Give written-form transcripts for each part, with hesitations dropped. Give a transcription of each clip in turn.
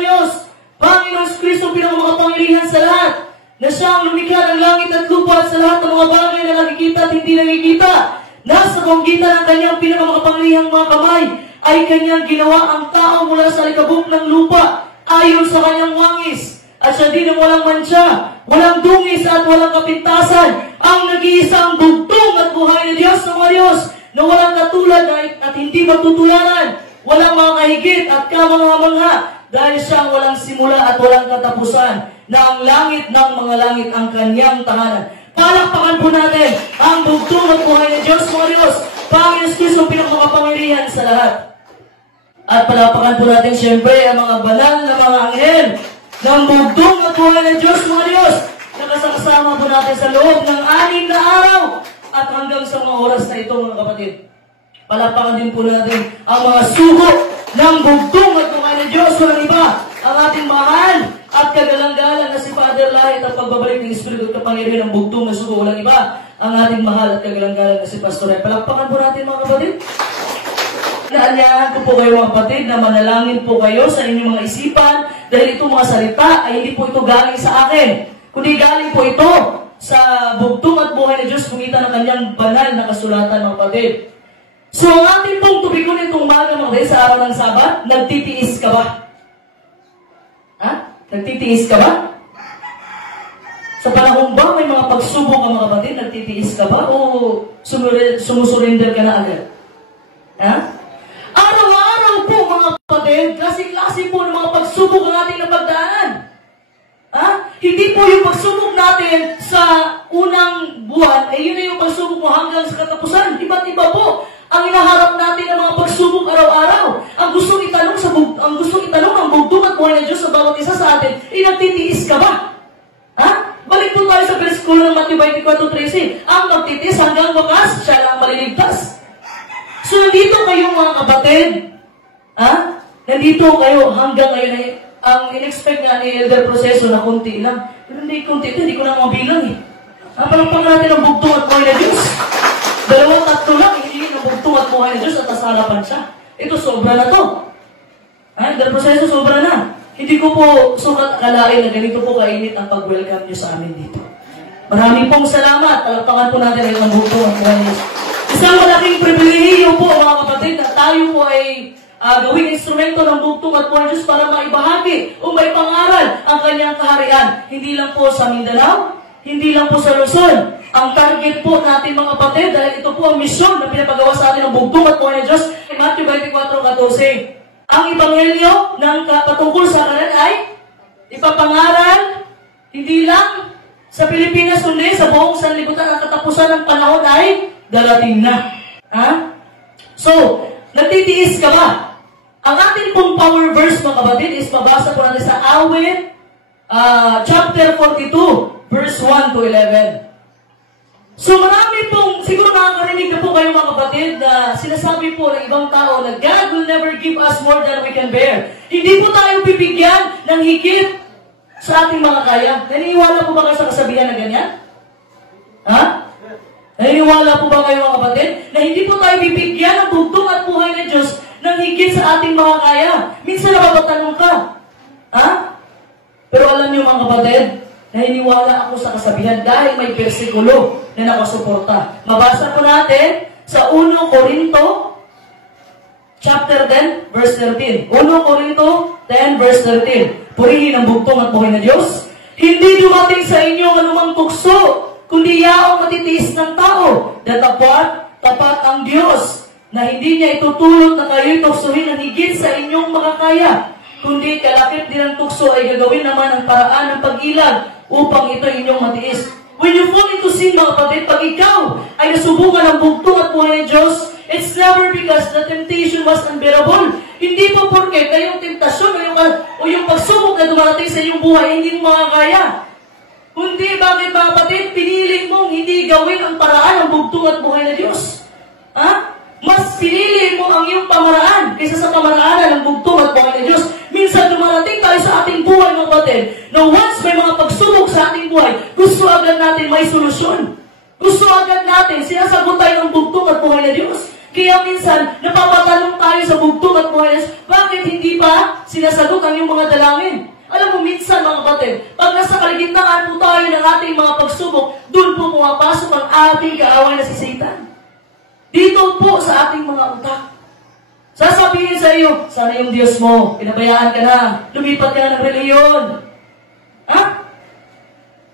Diyos, Panginoon Kristo, pinakamakapangyarihan sa lahat, na siyang lumikha ng langit at lupa at sa lahat ng mga bagay na nakikita at hindi nakikita. Nasa pamamagitan ng kanyang pinakamakapangyarihang mga kamay ay kanyang ginawa ang tao mula sa likabok ng lupa ayon sa kanyang wangis. At siya din ang walang mantsa, walang dungis at walang kapintasan, ang nag-iisang bugtong at buhay na Diyos ng mga Diyos, na walang katulad at hindi magtutularan, walang mga kahigit at kamangha-mangha, dahil siya ang walang simula at walang katapusan, na ang langit ng mga langit ang kanyang tahanan. Palakpakan po natin ang bugtong at buhay ng Diyos, mga Diyos, Panginoon Kristo, pinakamakapangyarihan sa lahat. At palakpakan po natin siyempre ang mga banal na mga anghel ng bugtong at buhay ng Diyos, mga Diyos, na kasama po natin sa loob ng 6 na araw at hanggang sa mga oras na ito, mga kapatid. Palakpakan din po natin ang mga sugo ng bugtong at buhay ng Diyos, walang iba, ang ating mahal at kagalang-galang na si Father Light at pagbabalik ng Espiritu at kapangyarihan ng bugtong na sugo, walang iba, ang ating mahal at kagalang-galang na si Pastor Light. Palakpakan po natin, mga kapatid. Naanyahan ko po kayo, mga kapatid, na manalangin po kayo sa inyong mga isipan dahil itong mga salita ay hindi po ito galing sa akin, kundi galing po ito sa bugtong at buhay ng Diyos kumita ng kanyang banal na kasulatan, mga kapatid. So, ang ating pong tubig nitong umaga, mga kapatid, sa araw ng Sabat, nagtitiis ka ba? Ha? Nagtitiis ka ba? Sa panahon ba may mga pagsubok ka, mga kapatid, nagtitiis ka ba? O sumusurrender ka na agad? Ha? Araw-araw po, mga kapatid, klase-klase po ng mga pagsubok ang ating napagdaanan. Ha? Hindi po yung pagsubok natin sa unang buwan, yun na yung pagsubok mo hanggang sa katapusan. Iba't iba po ang inaharap natin ng mga pagsubok araw-araw. Ang gustong itanong ng bugtong at buhay ng Diyos sa bawat isa sa atin, nagtitiis ka ba? Ha? Balik po tayo sa versikulo ng Matthew 24:13. Ang magtitiis hanggang wakas, siya lang maliligtas. So, nandito kayo, mga kapatid. Ha? Nandito kayo hanggang ngayon ay ang in-expect nga ni Elder Proceso na konti lang. Pero hindi konti ito, hindi ko na mabilang eh. Palakpakan natin ang bugtong at buhay ng Diyos. 2-3 lang, hindi ng bugtong at buhay ng Diyos at nasarapan siya. Ito, sobra na to. Elder Proceso, sobra na. Hindi ko po sukat akalain na ganito po kainit ang pag-welcome niyo sa amin dito. Maraming pong salamat. Palakpakan po natin ang bugtong at buhay ng Diyos. Isang malaking pribilehiyo po, mga kapatid, na tayo po ay gawing instrumento ng bugtong at buhay ng Diyos para maibahagi o maipangaral ang kanyang kaharian. Hindi lang po sa Mindanao, hindi lang po sa Luzon. Ang target po natin, mga kapatid, dahil ito po ang misyon na pinapagawa sa atin ng bugtong at buhay ng Diyos, ay Matthew 24:14. Ang ebanghelyo ng patungkol sa kanan ay ipapangaral hindi lang sa Pilipinas, kundi sa buong sanlibutan. Ang katapusan ng panahon ay darating na. Ha? So, nagtitiis ka ba? Ang ating pong power verse, mga kapatid, is mabasa po natin sa Awit, chapter 42, verse 1 to 11. So marami pong, siguro nakakarinig na po kayo, mga kapatid, na sinasabi po ng ibang tao na God will never give us more than we can bear. Hindi po tayo bibigyan ng higit sa ating mga kaya. Naniniwala po ba kayo sa kasabihan na ganyan? Ha? Naniniwala po ba kayo, mga kapatid, na hindi po tayo bibigyan ng bugtong at buhay ng Diyos ng higit sa ating mga kaya? Minsan napapatanong ka. Ha? Pero alam niyo, mga kapatid, naniniwala ako sa kasabihan dahil may versikulo na nakasuporta. Mabasa po natin sa 1 Corinto chapter 10, verse 13. 1 Corinto 10, verse 13. Purihin ang bugtong at buhay na Diyos. Hindi dumating sa inyo anumang tukso, kundi yaong matitiis ng tao, na tapat ang Diyos, na hindi niya itutulot na kayo'y tuksuhin ng higit sa inyong makakaya, kundi kalakip din ang tukso ay gagawin naman ang paraan ng pag-ilag upang ito inyong matiis. When you fall into sin, mga kapatid, pag ikaw ay nasubukan ng bugtong at buhay ng Diyos, it's never because the temptation was unbearable. Hindi po porke kayong tentasyon o yung pagsubok na dumarating sa inyong buhay, hindi mo makakaya. Kundi bakit, mga kapatid, pinili mong hindi gawin ang paraan ng bugtong at buhay ng Diyos. Ha? Mas pinili mo ang iyong pamaraan kaysa sa pamaraanan ng bugtong at buhay ng Diyos. Minsan dumarating tayo sa ating buhay, mga kapatid, na once may mga pagsubok sa ating buhay, gusto agad natin may solusyon. Gusto agad natin, sinasagot tayo ng bugtong at buhay ng Diyos. Kaya minsan, napapatanong tayo sa bugtong at buhay na Diyos, bakit hindi pa sinasagot ang iyong mga dalangin? Alam mo, minsan mga kapatid, pag nasa kaligitnaan po tayo ng ating mga pagsubok, doon po pumapasok ang ating kaaway na si Satan. Dito po sa ating mga utak. Sasabihin sa iyo, sana yung Diyos mo, pinabayaan ka na, lumipat ka na ng reliyon. Ha?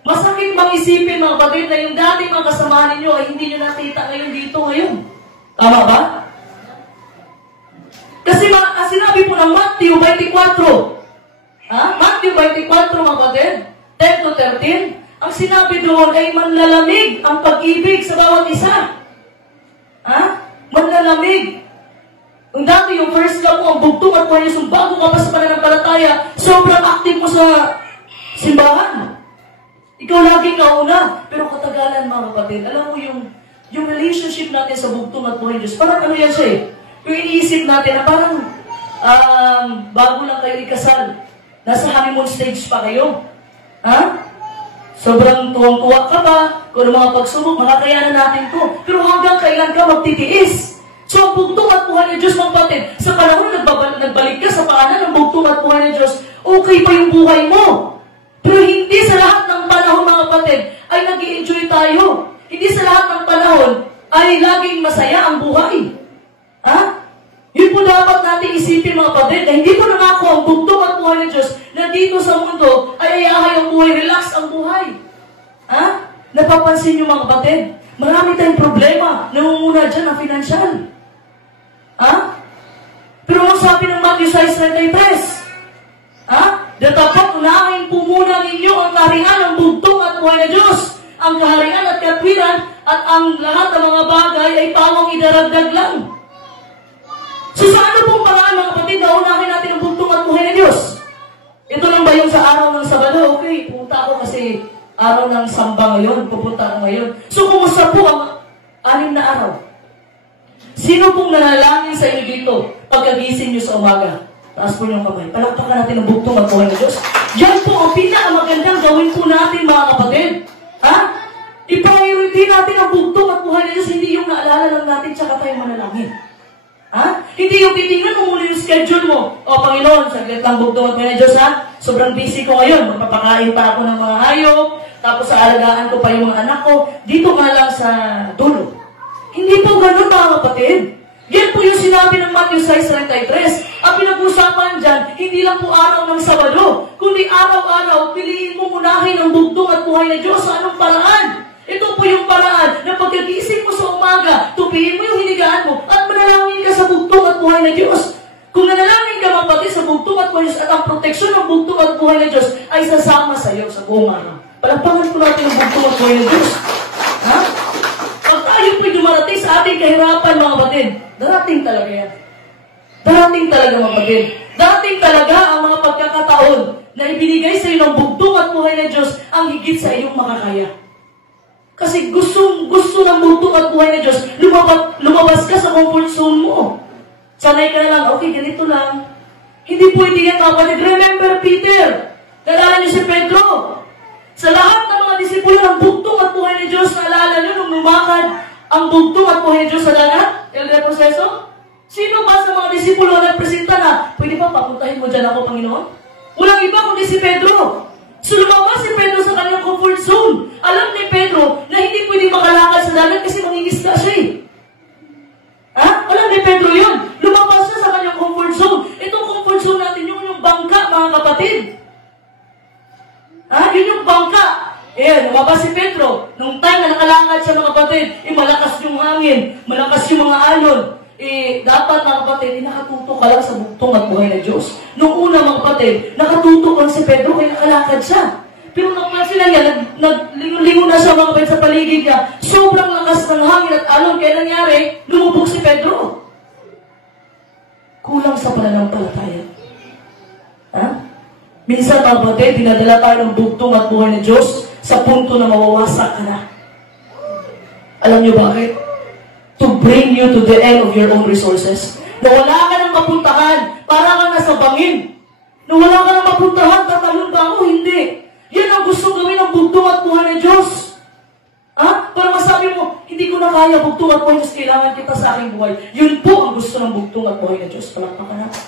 Masakit bang isipin mga kapatid na yung dating mga kasama ninyo ay hindi nyo nakita ngayon dito ngayon? Tama ba? Kasi sinabi po ng Matthew 24, Matthew 24 mga kapatid, 10 to 13, ang sinabi doon ay manlalamig ang pag-ibig sa bawat isa. Manlalamig. Kung dati yung first love mo, ang bugtong at buhay Diyos, bago ka pa sa pananampalataya, sobrang active mo sa simbahan. Ikaw laging nauna. Pero katagalan mga kapatid, alam mo yung relationship natin sa bugtong at buhay Diyos, parang ano yan siya eh. Yung iniisip natin na parang bago lang kayo ikasal, nasa honeymoon stage pa kayo. Sobrang tuwang-tuwa ka pa, kung mga pagsubok, makakayanan natin to. Pero hanggang kailan ka magtitiis? So, ang bugtong at buhay ng Diyos, mga kapatid, sa panahon nagbalik ka sa paanan ng bugtong at buhay ng Diyos, okay pa yung buhay mo. Pero hindi sa lahat ng panahon, mga kapatid, ay nag-i-enjoy tayo. Hindi sa lahat ng panahon ay laging masaya ang buhay. Yun po dapat natin isipin, mga kapatid, na hindi po nangako ang bugtong at buhay ng Diyos na dito sa mundo ay ayahay ang buhay, relax ang buhay. Napapansin nyo, mga kapatid, marami tayong problema, nangunguna dyan ang financial. Pero ang sabi ng Matthew 6:33, datapat unahin po muna ninyo ang kaharian ng bugtong at buhay na Diyos. Ang kaharian at katwiran at ang lahat ng mga bagay ay pawang idaragdag lang. So sa ano pong paraan, mga kapatid, na unahin natin ang bugtong at buhay na Diyos? Ito lang ba yung sa araw ng Sabado? Okay, pupunta ako kasi araw ng samba ngayon, pupunta ako ngayon. So kumusta po ang 6 na araw? Sino pong nanalangin sa inyo dito pagkagising nyo sa umaga? Taas po yung kamay. Palakpakan natin ang bugtong at buhay na Diyos. Yan po ang pinakamagandang gawin po natin, mga kapatid. I-priority natin ang bugtong at buhay na Diyos, hindi yung naalala lang natin tsaka tayo manalangin. Hindi yung titingnan mo muna yung schedule mo. O Panginoon, saglit lang bugtong at buhay na Diyos, sobrang busy ko ngayon. Magpapakain pa ako ng mga hayop, tapos sa alagaan ko pa yung mga anak ko. Dito ka lang sa dulo. Hindi po ganun, mga kapatid. Yan po yung sinabi ng Matthew 6:33. Ang pinag-usapan dyan, hindi lang po araw ng Sabado, kundi araw-araw, piliin mo munahin ang bugtong at buhay na Diyos sa anong paraan. Ito po yung paraan na pagkagising mo sa umaga, tupiin mo yung hinigaan mo at manalangin ka sa bugtong at buhay na Diyos. Kung nanalangin ka, mga kapatid, sa bugtong at buhay na Diyos at ang proteksyon ng bugtong at buhay na Diyos ay sasama sa iyo sa buong araw. Palagpakan po natin ang bugtong at buhay na Diyos. Pag tayo po'y dumarating sa ating kahirapan, mga kapatid, darating talaga yan. Darating talaga, mga kapatid. Darating talaga ang mga pagkakataon na ibinigay sa iyo ng bugtong at buhay na Diyos ang higit sa iyong makakaya. Kasi gusto ng bugtong at buhay na Diyos, lumabas ka sa comfort zone mo. Sanay ka na lang, okay, ganito lang. Hindi pwede yan, mga kapatid. Remember Peter. Nalala niyo si Pedro. Sa lahat ng mga disipulo ng bugtong at buhay ni Diyos, naalala nyo nung lumakad ang bugtong at buhay ni Diyos sa dagat? El Reposeso? Sino ba sa mga disipulo nagpresenta na, pwede ba papuntahin mo dyan ako, Panginoon? Walang iba kundi si Pedro. So lumabas si Pedro sa kanyang comfort zone. Alam ni Pedro na hindi pwede makalakad sa dagat kasi mangingisda siya eh. Alam ni Pedro yun. Lumabas siya sa kanyang comfort zone. Itong comfort zone natin yung bangka, mga kapatid. Yun yung bangka. Lumabas si Pedro. Nung time na nakalakad siya, mga kapatid, malakas yung hangin, malakas yung mga alon. Dapat, mga kapatid, nakatutok ka lang sa bugtong at buhay na Diyos. Nung una, mga kapatid, nakatutok lang si Pedro kaya nakalakad siya. Pero napansin na niya, naglingon-lingon na siya, mga kapatid, sa paligid niya. Sobrang lakas ng hangin at alon. Kaya nangyari, lumubog si Pedro. Kulang sa pananampalataya. Minsan, mga kapatid, dinadala tayo ng bugtong at buhay na Diyos sa punto na mawawasak ka na. Alam niyo bakit? To bring you to the end of your own resources. Na wala ka nang mapuntahan, para ka nasa bangin. Na wala ka nang mapuntahan, tatalon ba ako? Hindi. Yan ang gusto gawin ng bugtong at buhay na Diyos. Para masabi mo, Hindi ko na kaya, bugtong at buhay, Diyos, kailangan kita sa aking buhay. Yun po ang gusto ng bugtong at buhay na Diyos. Palakpakan natin.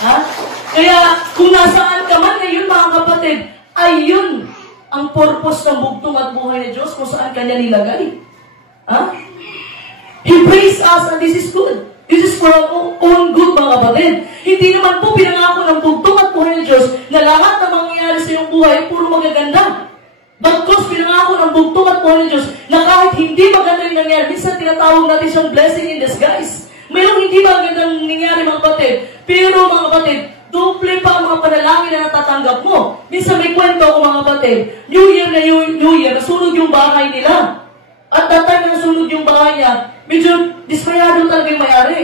Ha? Kaya, kung nasaan ka man ngayon, mga kapatid, ay yun ang purpose ng bugtong at buhay na Diyos kung saan kanya nilagay. Ha? He praised us and this is good. This is for our own good, mga kapatid. Hindi naman po pinangako ng bugtong at buhay ng Diyos na lahat na mangyayari sa iyong buhay ay puro magaganda. Bagkus pinangako ng bugtong at buhay ng Diyos na kahit hindi maganda yung nangyari, minsan tinatawag natin siyang blessing in disguise. Mayroong hindi magandang nangyari, mga kapatid. Pero, mga kapatid, doble pa ang mga panalangin na natatanggap mo. Minsan may kwento ako, mga kapatid. New Year, nasunog yung bahay nila. At that time na nasunog yung bahay niya, medyo dismayado talaga yung mayari.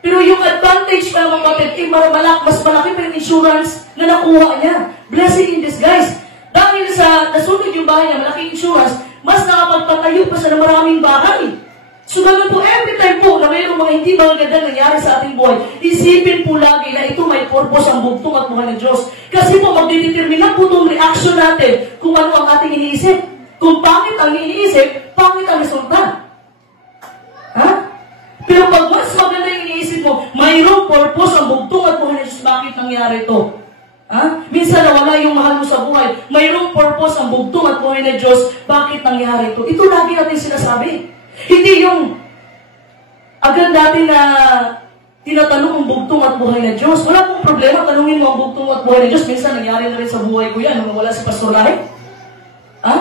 Pero yung advantage pa, mga kapatid, mas malaki pa yung insurance na nakuha niya. Blessing in disguise. Dahil sa nasunog yung bahay niya, malaking insurance, mas nakapagpatayo pa siya ng maraming bahay. So, ganun po, every time po na mayroong mga hindi magaganda nangyari sa ating buhay, isipin po lagi na ito may purpose ang bugtong at buhay ng Diyos. Kasi po, magdedetermine po itong reaction natin kung ano ang ating iniisip. Kung pangit ang iniisip, pangit ang resulta. Ha? Pero pag mas maganda yung iniisip mo, mayroong purpose ang bugtong at buhay ng Diyos. Bakit nangyari ito? Ha? Minsan nawala yung mahal mo sa buhay. Mayroong purpose ang bugtong at buhay ng Diyos. Bakit nangyari ito? Ito lagi natin sinasabi. Hindi yung agad natin na tinatanong ang bugtong at buhay na Diyos. Wala pong problema, tanungin mo ang bugtong at buhay na Diyos. Minsan nangyari na rin sa buhay ko yan nung wala si Pastor Lahi. Ha?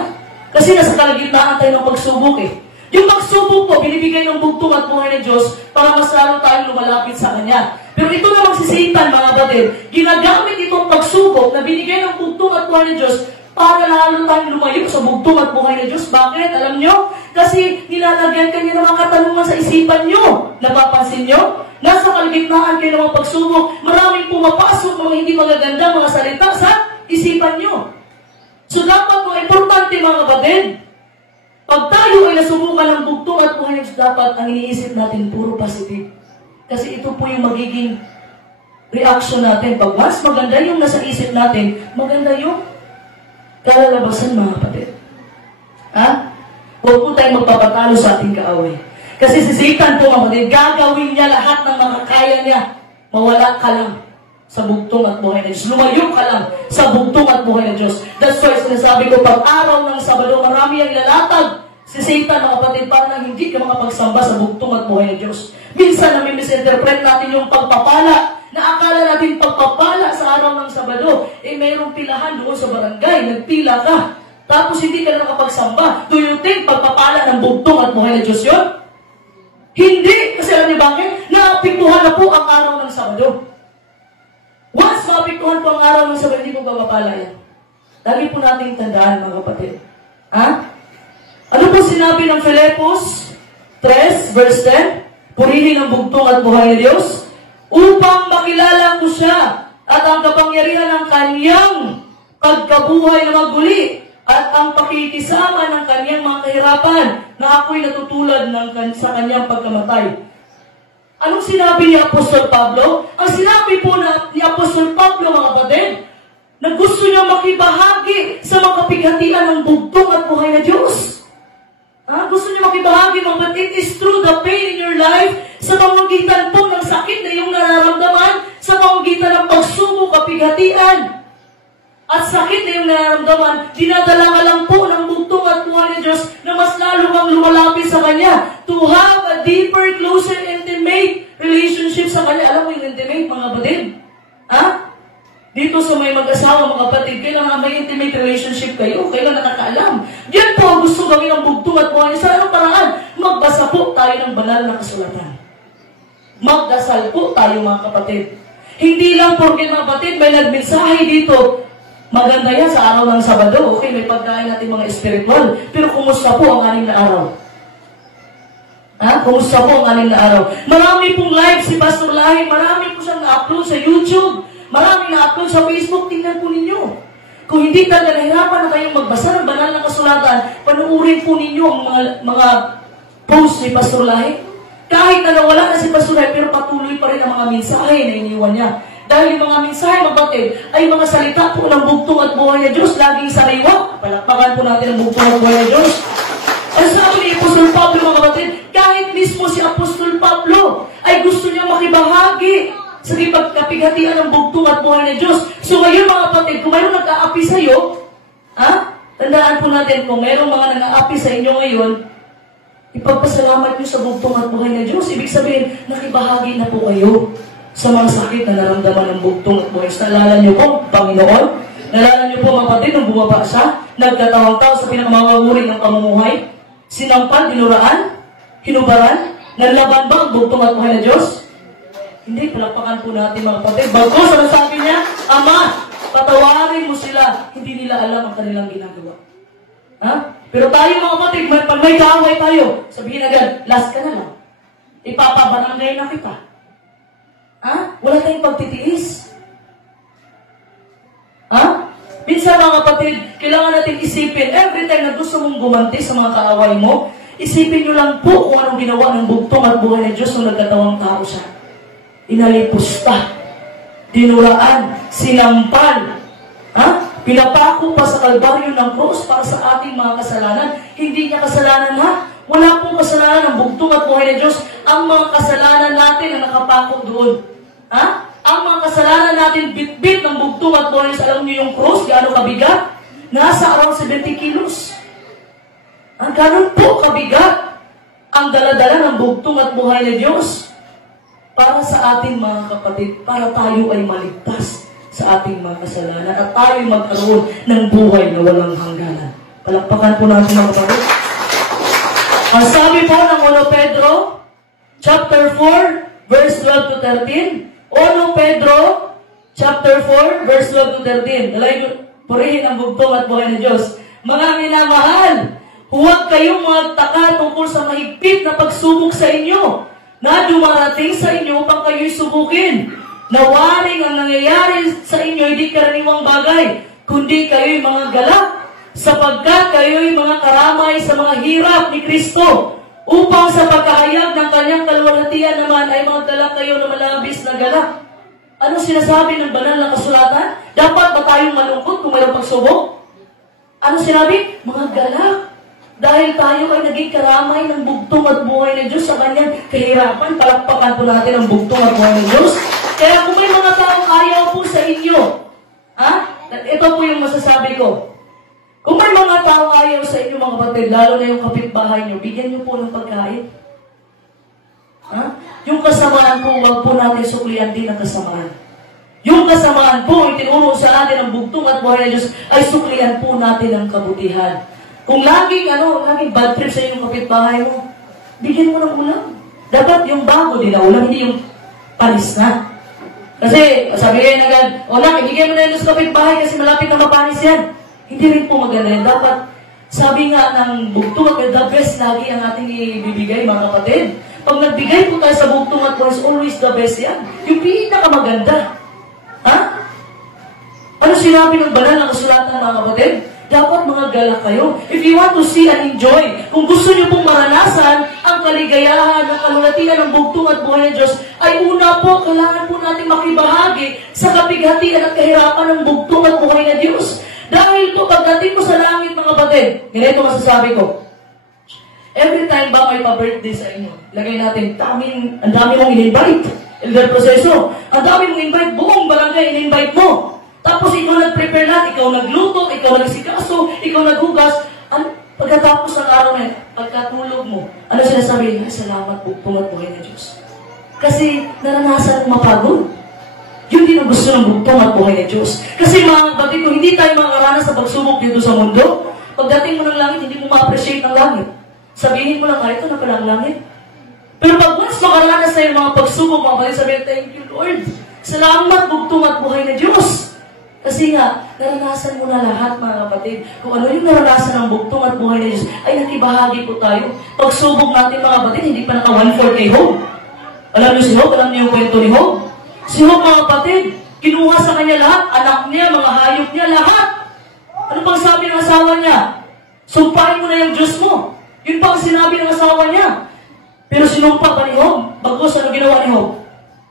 Kasi nasa kalagitnaan tayo ng pagsubok eh. Yung pagsubok po, binibigay ng bugtong at buhay na Diyos para mas lalo tayong lumalapit sa Kanya. Pero ito namang si Satan, mga kapatid, ginagamit itong pagsubok na binigay ng bugtong at buhay na Diyos para lalo tayong lumayo sa bugtong at buhay na Diyos. Bakit? Alam nyo? Kasi nilalagyan kanya ng mga katanungan sa isipan nyo. Napapansin nyo? Nasa kalagitnaan kayo ng mga pagsubok, maraming pumapasok mga hindi magaganda mga salita sa isipan nyo. So dapat mga importante, mga kapatid, pag tayo ay nasubukan ng bugtong at buhay na Diyos, dapat ang iniisip natin puro positive. Kasi ito po yung magiging reaction natin. Pag mas maganda yung nasa isip natin, maganda yung kalalabasan, mga kapatid. Ha? Huwag po tayong magpapatalo sa ating kaaway. Kasi si Satan po, mga kapatid, gagawin niya lahat ng mga kaya niya. Mawala ka lang sa bugtong at buhay ng Diyos. Lumayo ka lang sa bugtong at buhay ng Diyos. That's why sinasabi ko, pag araw ng Sabado, marami ang lalatag si Satan, mga kapatid, para hindi ka makapagsamba sa bugtong at buhay ng Diyos. Minsan namin misinterpret natin yung pagpapala na akala natin pagpapala sa araw ng Sabado, eh mayroong pilahan doon sa barangay, nagpila ka, tapos hindi ka na nakapagsamba. Do you think pagpapala ng bugtong at buhay ng Diyos yun? Hindi! Kasi alam niyo bakit? Naapektuhan na po ang araw ng Sabado. Once maapektuhan po ang araw ng Sabado, hindi po pagpapala yan. Lagi po natin tandaan, mga kapatid. Ha? Ano po sinabi ng Filipos 3, verse 10? Purihin ang bugtong at buhay ng Diyos upang makilala ko siya at ang kapangyarihan ng kanyang pagkabuhay na maguli at ang pakikisama ng kanyang mga kahirapan na ako'y natutulad sa kanyang pagkamatay. Anong sinabi ni Apostol Pablo? Ang sinabi po ni Apostol Pablo, mga kapatid, na gusto niya makibahagi sa mga kapighatian ng bugtong at buhay na Diyos. Gusto niyo makibahagi, mga kapatid, it is through the pain in your life, sa pamamagitan po ng sakit na iyong nararamdaman, sa pamamagitan ng pagsubok, kapighatian, at sakit na iyong nararamdaman, dinadala ka lang po ng bugtong at buhay ng Diyos na mas lalo kang lumalapit sa Kanya to have a deeper, closer, intimate relationship sa Kanya. Alam mo yung intimate, mga kapatid? Dito sa may mag-asawa, mga kapatid, kailangan may intimate relationship kayo. Kailangan nakakaalam. Yan po ang gusto gawin ng bugtong at buhay. Sa anong paraan? Magbasa po tayo ng banal na kasulatan. Magdasal po tayo, mga kapatid. Hindi lang porque, mga kapatid, may nagmensahe dito. Maganda yan sa araw ng Sabado. Okay, may pagkain natin mga spiritual. Pero kumusta po ang 6 na araw? Kumusta po ang 6 na araw? Marami pong live si Pastor Lahi. Marami po siyang na-upload sa YouTube. Maraming na-upload sa Facebook, tingnan po ninyo. Kung hindi talaga nahirapan na kayong magbasa ng banal na kasulatan, panuurin po ninyo ang mga post ni Pastor Lahi. Kahit na nawala na si Pastor Lahi, pero patuloy pa rin ang mga mensahe na iniwan niya. Dahil yung mga mensahe, mabatid, ay mga salita po ng bugtong at buhay na Diyos, laging sariwa. Palakpakan po natin ang bugtong at buhay na Diyos. Ang sabi ni Apostol Pablo, mga kapatid, kahit mismo si Apostol Pablo ay gusto niya makibahagi sa pagkapighatian ng bugtong at buhay ng Diyos. So ngayon, mga kapatid, kung mayroong nag-aapi sa iyo, tandaan po natin, kung mayroong mga nag-aapi sa inyo ngayon, ipagpasalamat niyo sa bugtong at buhay ng Diyos. Ibig sabihin, nakibahagi na po kayo sa mga sakit na naramdaman ng bugtong at buhay. Nalala niyo po, Panginoon? Nalala niyo po, mga kapatid, nung bumaba siya, nagkatawang tao sa pinakamamawuri ng pamumuhay, sinampal, dinuraan, hinubaran, nalaban ba ang bugtong at buhay ng Diyos? Hindi, palakpakan po natin, mga kapatid. Bagos, ano sabi niya? Ama, patawarin mo sila. Hindi nila alam ang kanilang ginagawa. Pero tayo, mga kapatid, pag may kaaway tayo, sabihin agad, last ka na lang. Ipapabarangay na kita. Wala tayong pagtitiis. Minsan, mga kapatid, kailangan natin isipin, every time na gusto mong gumanti sa mga kaaway mo, isipin nyo lang po kung anong ginawa ng bugtong at buhay ng Diyos nung nagkatawang tao siya. Inalipusta, dinuraan, sinampal, pinapako pa sa kalbaryo ng krus para sa ating mga kasalanan. Hindi niya kasalanan, Wala pong kasalanan ng bugtong at buhay ng Diyos. Ang mga kasalanan natin na nakapako doon. Ang mga kasalanan natin bit-bit ng bugtong at buhay ng Diyos. Alam niyo yung krus, gaano kabigat? Nasa around 70 kilos. Ang ganun po kabigat ang daladala ng bugtong at buhay ng Diyos. Para sa ating mga kapatid, para tayo ay maligtas sa ating mga kasalanan at tayo magkaroon ng buhay na walang hangganan. Palakpakan po natin, mga kapatid. Ang sabi po ng 1 Pedro, chapter 4, verse 12 to 13. 1 Pedro, chapter 4, verse 12 to 13. Dalay purihin ang bugtong at buhay ng Diyos. Mga minamahal, huwag kayong magtaka tungkol sa mahigpit na pagsubok sa inyo na dumarating sa inyo upang kayo'y subukin. Nawaring ang nangyayari sa inyo hindi karaniwang bagay, kundi kayo'y mga galak, sapagkat kayo'y mga karamay sa mga hirap ni Kristo, upang sa pagkahayag ng kanyang kaluwalhatian naman ay magdala kayo na malabis na galak. Ano sinasabi ng banal na kasulatan? Dapat ba tayong malungkot kung mayroong pagsubok? Ano sinabi? Mga galak. Dahil tayo ay naging karamay ng bugtong at buhay ng Diyos sa kanyang kahirapan, palakpakan po natin ang bugtong at buhay ng Diyos. Kaya kung may mga taong ayaw po sa inyo, ito po yung masasabi ko. Kung may mga taong ayaw sa inyo, mga kapatid, lalo na yung kapitbahay nyo, bigyan nyo po ng pagkain. Yung kasamaan po, huwag po natin suklian din ang kasamaan. Yung kasamaan po, itinuro sa atin ang bugtong at buhay ng Diyos, ay suklian po natin ang kabutihan. Kung laging bad trip sa inyong kapitbahay mo, bigyan mo ng ulam. Dapat yung bago din na ulam, hindi yung panis na. Kasi, sabi kayo agad, ibigyan mo na yun sa kapitbahay kasi malapit na mapanis yan. Hindi rin po maganda yan. Dapat, sabi nga ng bugtong at the best lagi ang ating ibibigay, mga kapatid. Pag nagbigay po tayo sa bugtong at was always the best yan. Yung pinakamaganda. Ano sinabi ng banal na kasulatan, mga kapatid? Dapat mga galak kayo. If you want to see and enjoy, kung gusto niyo pong maranasan ang kaligayahan, ang kalulatian ng bugtong at buhay ng Diyos, ay una po, kailangan po natin makibahagi sa kapighatian at kahirapan ng bugtong at buhay ng Diyos. Dahil po, pagdating mo sa langit, mga kapatid, ganito masasabi ko. Every time ba may pa-birthday sa inyo, lagay natin, ang dami mong in-invite. Elder proseso, ang dami mong invite, buong barangay in-invite mo. Tapos ikaw nag-prepare lahat, ikaw nagluto, ikaw nagsikaso, ikaw naghugas. Pagkatapos ng araw na yun, pagkatulog mo, ano sinasabi? Salamat po, buhay ng Diyos. Kasi naranasan mong mapagod. Yun din ang gusto ng bugtong at buhay ng Diyos. Kasi mga kapatid, kung hindi tayo makaranas sa pagsubok dito sa mundo, pagdating mo ng langit, hindi mo ma-appreciate ng langit. Sabihin mo lang, ito na pala ang langit. Pero pag once makaranas tayo ng mga pagsubok, mga kapatid, sabihin, thank you, Lord. Salamat, bugtong at buhay ng Diyos. Kasi nga, naranasan mo na lahat, mga kapatid. Kung ano yung naranasan ng bugtong at buhay ng Diyos, ay nakibahagi po tayo. Pagsubok natin, mga kapatid, hindi pa naka 1/4 kay Job. Alam niyo si Job? Alam niyo yung kwento ni Job? Si Job, mga kapatid, kinuha sa kanya lahat, anak niya, mga hayop niya, lahat. Ano pang sabi ng asawa niya? Sumpahin mo na yung Diyos mo. Yun pang sinabi ng asawa niya. Pero sinumpa pa ni Job. Bagos, ano ginawa ni Job?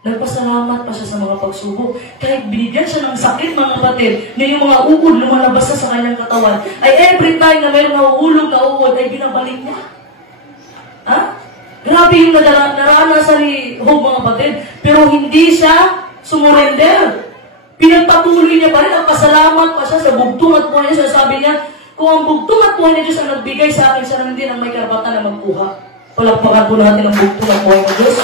Nagpasalamat pa siya sa mga pagsubok. Kahit binigyan siya ng sakit, mga kapatid, na yung mga uod lumalabas sa kanyang katawan, ay every time na mayroong nahuhulog na uod, ay binabalik niya. Ha? Grabe yung naranasan ni Job, mga kapatid. Pero hindi siya sumurrender. Pinagpatuloy niya pa rin, nagpasalamat pa siya sa bugtong at buhay niya. Sabi niya, kung ang bugtong at buhay na Diyos ang nagbigay sa akin, siya naman din ang may karapatan na magkuha. Palakpakan po natin ang bugtong at buhay ng Diyos.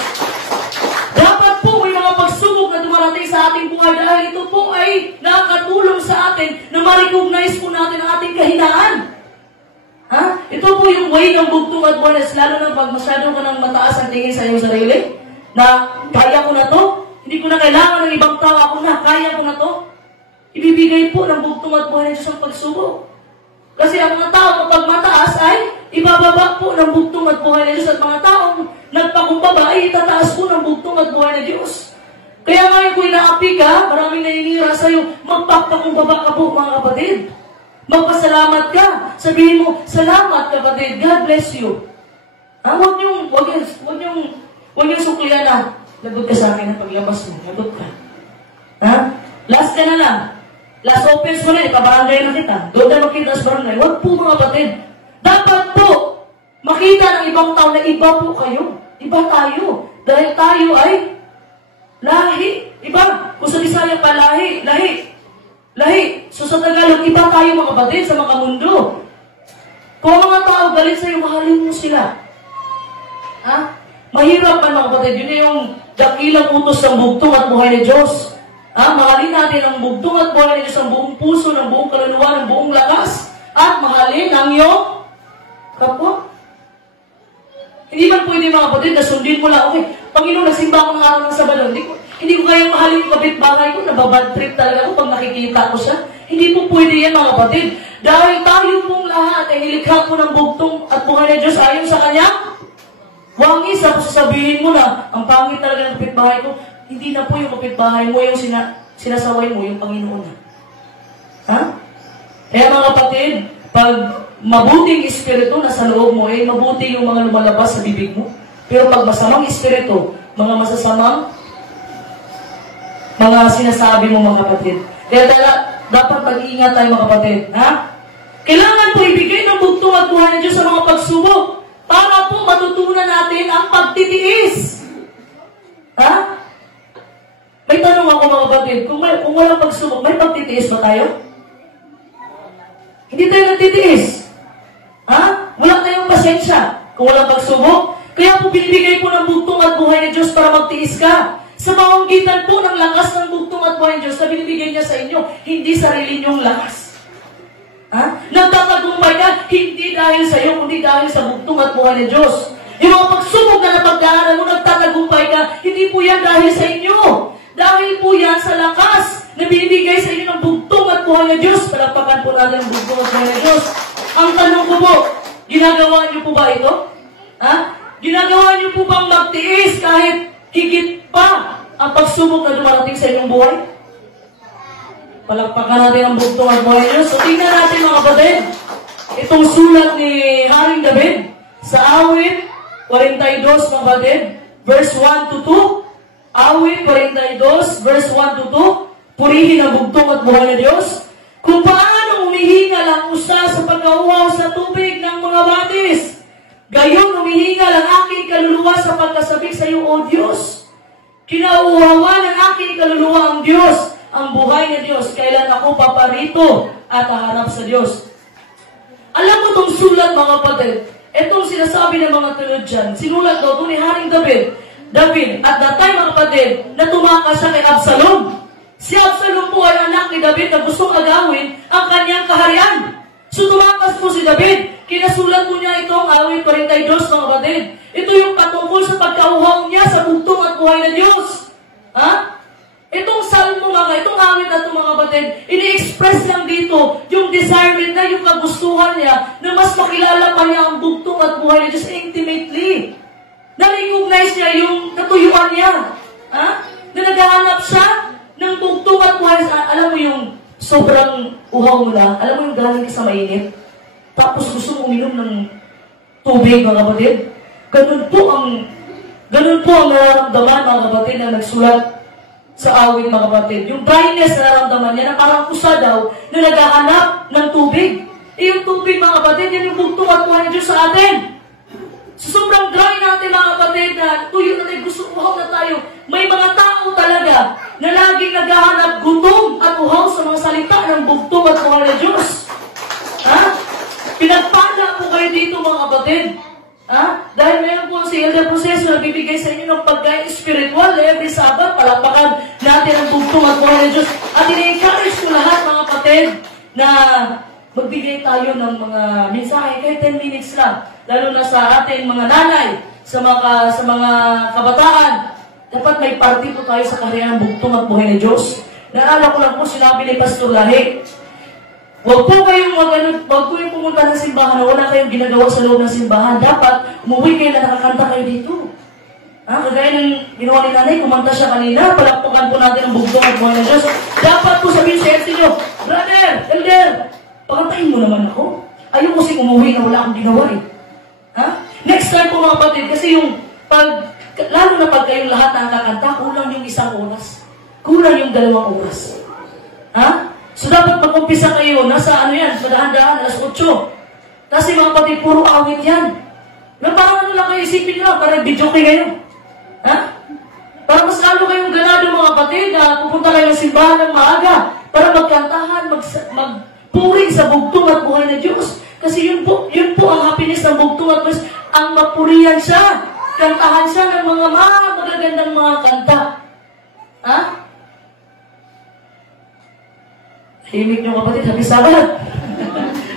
Dapat po may mga pagsubok na dumarating sa ating buhay dahil ito po ay nakakatulong sa atin na ma-recognize po natin ang ating kahinaan. Ha? Ito po yung way ng bugtong at buhay, lalo na pag masyado ka ng mataas ang tingin sa iyong sarili, na kaya ko na to, hindi ko na kailangan ng ibang tao, ako na, kaya ko na to. Ibibigay po ng bugtong at buhay ng Diyos ang pagsubok. Kasi ang mga tao kapag mataas ay ibababa po ng bugtong at buhay ng Diyos, at mga taong nagpakumbaba ay itataas po ng bugtong at buhay ng Diyos. Kaya ngayon kung inaapi ka, maraming naninira sa'yo, magpapakumbaba ka po, mga kapatid. Magpasalamat ka. Sabihin mo, salamat kapatid, God bless you. Huwag niyong suklian na, lagot ka sa akin na paglabas mo, lagot ka. Ha? Last ka na lang. Last offense mo na, ikabarangay na kita. Doon na makita sa barangay. Huwag po, mga kapatid. Dapat po, makita ng ibang tao na iba po kayo. Iba tayo. Dahil tayo ay lahi. Iba. Kung sa Bisaya pa, lahi. So sa Tagalog, iba tayo, mga kapatid, sa mga mundo. Kung ang mga tao galit sa'yo, mahalin mo sila. Ha? Mahirap man, mga kapatid. Yun na yung dakilang utos ng bugtong at buhay ni Diyos. Mahalin natin ang bugtong at buhay ni Diyos, ang buong puso, ng buong kaluluwa, ng buong lakas. At mahalin ang iyong kapwa. Hindi man pwede, mga kapatid, na sundin mo lang, okay, Panginoon, nagsimba ako ng araw ng Sabado. Hindi ko kayang mahalin yung kapitbahay ko, nababad trip talaga ako pag nakikita ko siya. Hindi po pwede yan, mga kapatid. Dahil tayo pong lahat ay nilikha po ng bugtong at buhay ni Diyos ayon sa kanya. Wangis, ako sasabihin mo na, ang pangit talaga ng kapitbahay ko, hindi na po yung kapitbahay mo, yung sinasaway mo, yung Panginoon na. Ha? Kaya, mga kapatid, pag mabuting espiritu nasa loob mo, mabuti yung mga lumalabas sa bibig mo. Pero pag masamang espiritu, mga masasamang mga sinasabi mo, mga kapatid. Kaya dapat mag-iingat tayo, mga kapatid. Ha? Kailangan po ibigay ng bugtong at buhay ng Diyos sa mga pagsubok para po matutunan natin ang pagtitiis. Ha? May tanong ako, mga kapatid, kung walang pagsubok, may pagtitiis ba tayo? Hindi tayo nagtitiis. Ha? Wala tayong pasensya kung walang pagsubok. Kaya po binibigay po ng bugtong at buhay ng Diyos para magtiis ka. Sa mamamagitan po ng lakas ng bugtong at buhay ng Diyos na binibigay niya sa inyo, hindi sarili niyong lakas. Ha? Nagtatagumpay ka, hindi dahil sa iyo, kundi dahil sa bugtong at buhay ng Diyos. Yung mga pagsubok na napagdaanan mo, nagtatagumpay ka, hindi po yan dahil sa inyo. Dahil po yan sa lakas na binibigay sa inyo ng bugtong at buhay ng Diyos. Palakpakan po natin ang bugtong at buhay ng Diyos. Ang tanong ko po, ginagawa niyo po ba ito? Ha? Ginagawa niyo po bang magtiis kahit higit pa ang pagsubok na dumarating sa inyong buhay? Palakpakan natin ang bugtong at buhay ng Diyos. So, tingnan natin, mga kapatid, itong sulat ni Haring David sa Awit 42, mga kapatid, verse 1 to 2. Awit 42, verse 1 to 2. Purihin ang bugtong at buhay ng Diyos. Kung paano umihingal ang usa sa pagkauhaw sa tubig ng mga batis, gayon umihingal ang aking kaluluwa sa pagkasabik sa iyo, O Diyos. Kinauuhawan ng aking kaluluwa ang Diyos, ang buhay ng Diyos, kailan ako paparito at haharap sa Diyos. Alam mo itong sulat, mga kapatid, itong sinasabi ng mga tulad dyan, sinulat daw ito ni Haring David, at that time, mga kapatid, na tumakas siya kay Absalom. Si Absalom po ay anak ni David na gustong agawin ang kanyang kaharian. So tumakas po si David. Kinasulat po niya itong Awit 42, mga kapatid. Ito yung patungkol sa pagkauhaw niya sa bugtong at buhay ng Diyos. Ha? Itong salmo, itong awit na ito, mga kapatid, ini-express lang dito yung desire na, yung kagustuhan niya na mas makilala pa niya ang bugtong at buhay ng Diyos intimately. Na-recognize niya yung katuyuan niya. Ha? Na naghahanap siya ng bugtong at buhay. Alam mo yung sobrang uhaw mo na, alam mo yung galing ka sa mainit, tapos gusto mo uminom ng tubig, mga kapatid. Ganun po ang Ganun po ang nararamdaman, mga kapatid, na nagsulat sa awit, mga kapatid. Yung dryness na nararamdaman niya, na parang kusa daw, na naghahanap ng tubig. Yung tubig, mga kapatid, yan yung bugtong at buhay ng Diyos sa atin. So, sobrang dry natin, mga kapatid, na tuyo na tayo, gusto uhaw na tayo. May mga tao talaga na laging naghahanap gutom at uhaw sa mga salita ng bugtong at buhay ng Diyos. Ha? Pinagpala po kayo dito, mga kapatid. Ha? Dahil mayroon po si Elder Proceso na bibigay sa inyo ng pagkain spiritual every Sabbath, palakpakan natin ang bugtong at buhay ng Diyos. At ini-encourage ko lahat, mga kapatid, na magbigay tayo ng mga mensahe, kahit 10 minutes lang. Lalo na sa ating mga nanay, sa mga kabataan. Dapat may party po tayo sa karya ng bugtong at buhay ng Diyos. Naalala ko lang po, sinabi ni Pastor Lahi, huwag po kayong pumunta ng simbahan na wala kayong ginagawa sa loob ng simbahan. Dapat, umuwi kayo na nakakanta kayo dito. Kagaya ng ginawa ni nanay, kumanta siya kanina, palakpakan po natin ang bugtong at buhay ng Diyos. Dapat po sabihin sa LC nyo, Brother, Elder, pakantahin mo naman ako. Ayaw ko kasing umuwi na wala akong ginawa eh. Next time po, mga kapatid, kasi lalo na pag kayong lahat na nakakanta, kulang yung 1 oras. Kulang yung 2 oras. So, dapat mag-umpisa kayo, nasa madahan-dahan, alas 8. Kasi mga kapatid, puro awit yan. Na parang lang kayo, isipin nyo, parang video kayo. Para mas lalo kayong ganado, mga kapatid, na pupunta kayo ng simbahan ng maaga, para magkantahan, magpuring sa bugtong at buhay ng Diyos. Kasi yun po ang happiness ng bugtong at Diyos, ang mapurihan siya, kantahan siya ng mga magagandang mga kanta. Himik nyo, kapatid, happy Sabbath.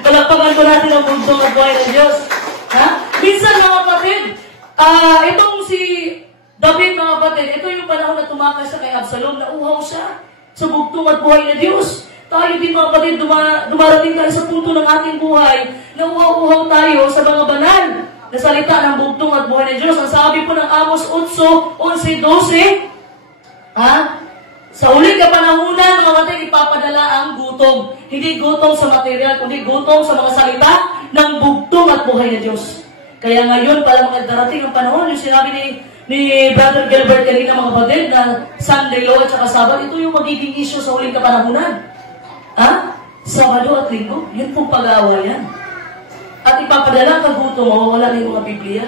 Palakpakan ko natin ang bugtong at buhay ng Diyos. Minsan, mga kapatid, itong si David, mga kapatid, ito yung panahon na tumakas siya kay Absalom, nauhaw siya sa bugtong at buhay ng Diyos. Tayo din, mga kapatid, dumarating tayo sa punto ng ating buhay na uhaw-uhaw tayo sa mga banal na salita ng bugtong at buhay ng Diyos. Ang sabi po ng Amos 8, 11, 12, sa uling kapanahunan, mga kapatid, ipapadala ang gutom. Hindi gutom sa material, kundi gutom sa mga salita ng bugtong at buhay ng Diyos. Kaya ngayon, pala mga darating ang panahon, yung sinabi ni Brother Gilbert kanina, mga kapatid, na Sunday law at saka Sabbath, ito yung magiging issue sa uling kapanahunan. Sabado at Linggo, yun pong pag-aawayan. At ipapadala ang gutom, mawawala ng mga Biblia.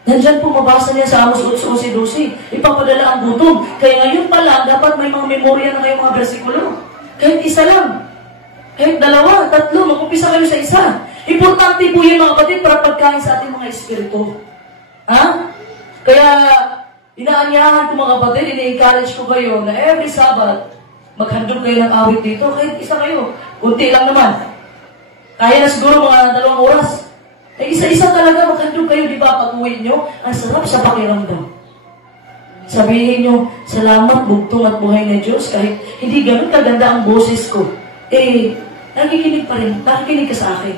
Nandyan po mabasa niya sa Amos 8:11-12. Ipapadala ang gutom. Kaya ngayon pa lang, dapat may mga memorya na kayong mga bersikulo. Kahit isa lang. Kahit 2, 3, mag-umpisa kayo sa isa. Importante po yun, mga kapatid, para pagkain sa ating mga espiritu. Kaya, inaanyahan ko, mga kapatid, ini-encourage ko kayo na every Sabbath, maghandog kayo ng awit dito. Kahit isa kayo. Kunti lang naman. Kaya na siguro mga 2 oras. Isa-isa talaga, maghandog kayo, di ba? Pag-uwi nyo, ang sarap sa pakiramdam. Sabihin nyo, salamat, bugtong at buhay na Diyos. Kahit hindi ganun kaganda ang boses ko. Nakikinig pa rin. Nakikinig ka sa akin.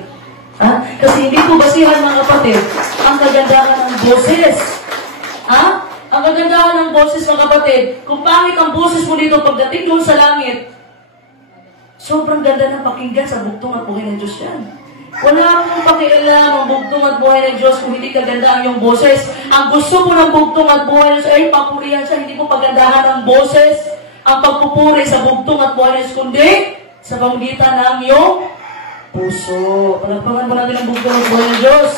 Kasi hindi ko basihan, mga kapatid, ang kagandahan ng boses. Ang kagandahan ng boses, mga kapatid, kung pangit ang boses mo dito pagdating doon sa langit, sobrang ganda ng pakinggan sa bugtong at buhay ng Diyos yan. Wala akong pakialam ang bugtong at buhay ng Diyos kung hindi kaganda ang iyong boses. Ang gusto mo ng bugtong at buhay ng Diyos ay papurihan siya, hindi mo pagandahan ang boses, ang pagpupuri sa bugtong at buhay ng Diyos, kundi sa pamagitan ng iyong puso. Palakpakan mo natin ang bugtong at buhay ng Diyos.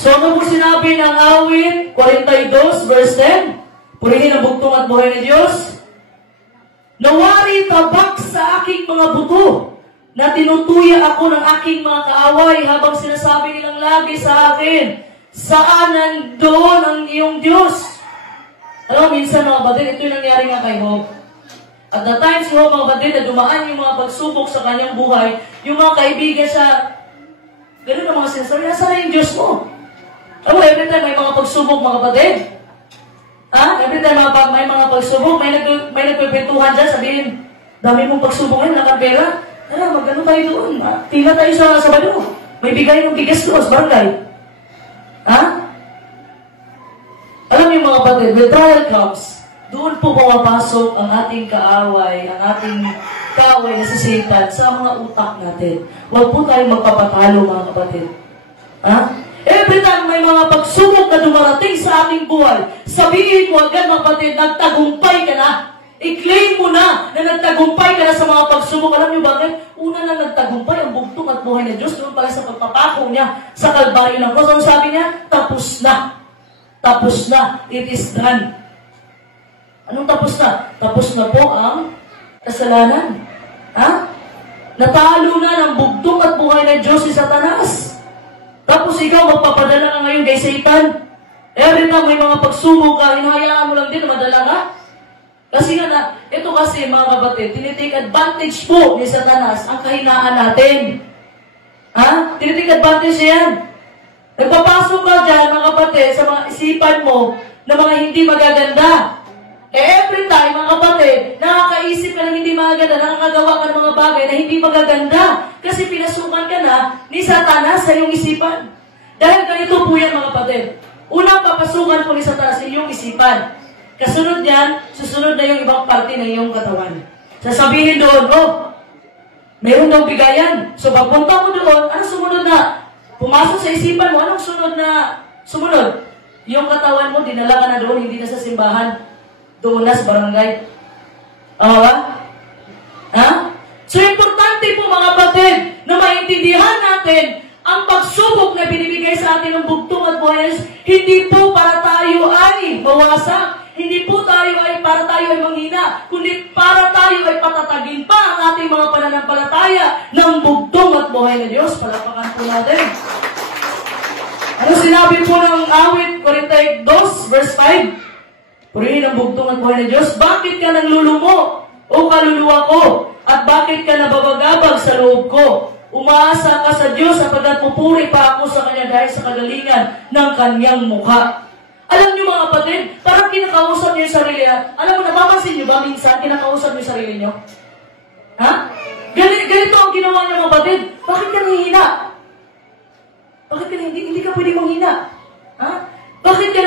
So, ano po sinabi ng awit 42, verse 10? Purihin ang bugtong at buhay ng Diyos. Nawari tabak sa aking mga buto, na tinutuya ako ng aking mga kaaway habang sinasabi nilang lagi sa akin, saan nandoon ang iyong Diyos? Alam mo, minsan, mga kapatid, ito yung nangyari nga kay Job. At the times, mga kapatid, na dumaan yung mga pagsubok sa kanyang buhay, yung mga kaibigan siya, ganun ang mga sinasabi, nasaan na yung Diyos mo? Alam mo, every time may mga pagsubok, mga kapatid. Every time may mga pagsubok, may nagpipintuhan dyan, sabihin, dami mong pagsubok ngayon, nakapera. Magano tayo doon. Tila tayo sa Sabado. May bigay ng bigas doon sa barangay. Alam niyo, mga kapatid, when trial comes, doon po pumapasok ang ating kaaway, ang ating kaaway na si Satan sa mga utak natin. Huwag po tayong magpapatalo, mga kapatid. Every time may mga pagsubok na dumarating sa ating buhay, sabihin mo agad mga kapatid, nagtagumpay ka na. I-claim mo na nagtagumpay ka na sa mga pagsubok. Alam niyo bakit? Una na nagtagumpay ang bugtong at buhay ng Diyos doon pala sa pagpapako niya sa Kalbaryo ng Cross. Ang sabi niya, tapos na. Tapos na. It is done. Anong tapos na? Tapos na po ang kasalanan. Ha? Natalo na ng bugtong at buhay ng Diyos si Satanas. Tapos ikaw, magpapadala ka ngayon kay Satan. Every time may mga pagsubok ka, hinahayaan mo lang din na madala ka. Kasi nga ito kasi mga kapatid, tinitake advantage po ni Satanas ang kahinaan natin. Ha? Tinitake advantage yan. Nagpapasok ka dyan, mga kapatid, sa mga isipan mo na mga hindi magaganda. Every time, mga kapatid, nakakaisip ka ng hindi magaganda, nakakagawa ka ng mga bagay na hindi magaganda. Kasi pinasukan ka na ni Satanas sa iyong isipan. Dahil ganito po yan, mga kapatid. Unang papasukan po ni Satanas sa iyong isipan. Kasunod niyan, susunod na yung ibang parte ng iyong katawan. Sasabihin doon, meron daw bigayan. So pagpunta mo doon, ano sumunod na? Pumasok sa isipan mo, anong sunod na sumunod? Yung katawan mo, dinala ka na doon, hindi na sa simbahan. Doon na sa barangay. Ha? So importante po mga kapatid, na maintindihan natin ang pagsubok na binibigay sa atin ng bugtong at buhay, hindi po para tayo ay mawasak. Hindi po tayo ay para tayo ay manghina, kundi para tayo ay patatagin pa ang ating mga pananampalataya ng bugtong at buhay na Diyos. Palapakan po natin. Ano sinabi po ng awit 42 verse 5? Purihin ang bugtong at buhay na Diyos. Bakit ka nanglulumo, o kaluluwa ko? At bakit ka nababagabag sa loob ko? Umaasa ka sa Diyos sapagkat pupuri pa ako sa Kanya dahil sa kagalingan ng Kanyang mukha. Alam niyo mga kapatid, parang kinakausap niyo yung sarili. Alam mo, napapansin niyo ba minsan kinakausap niyo yung sarili niyo? Ha? Ganito ang ginawa niyo mga kapatid. Bakit ka nahihina? Bakit ka hindi ka pwede manghina? Ha? Bakit ka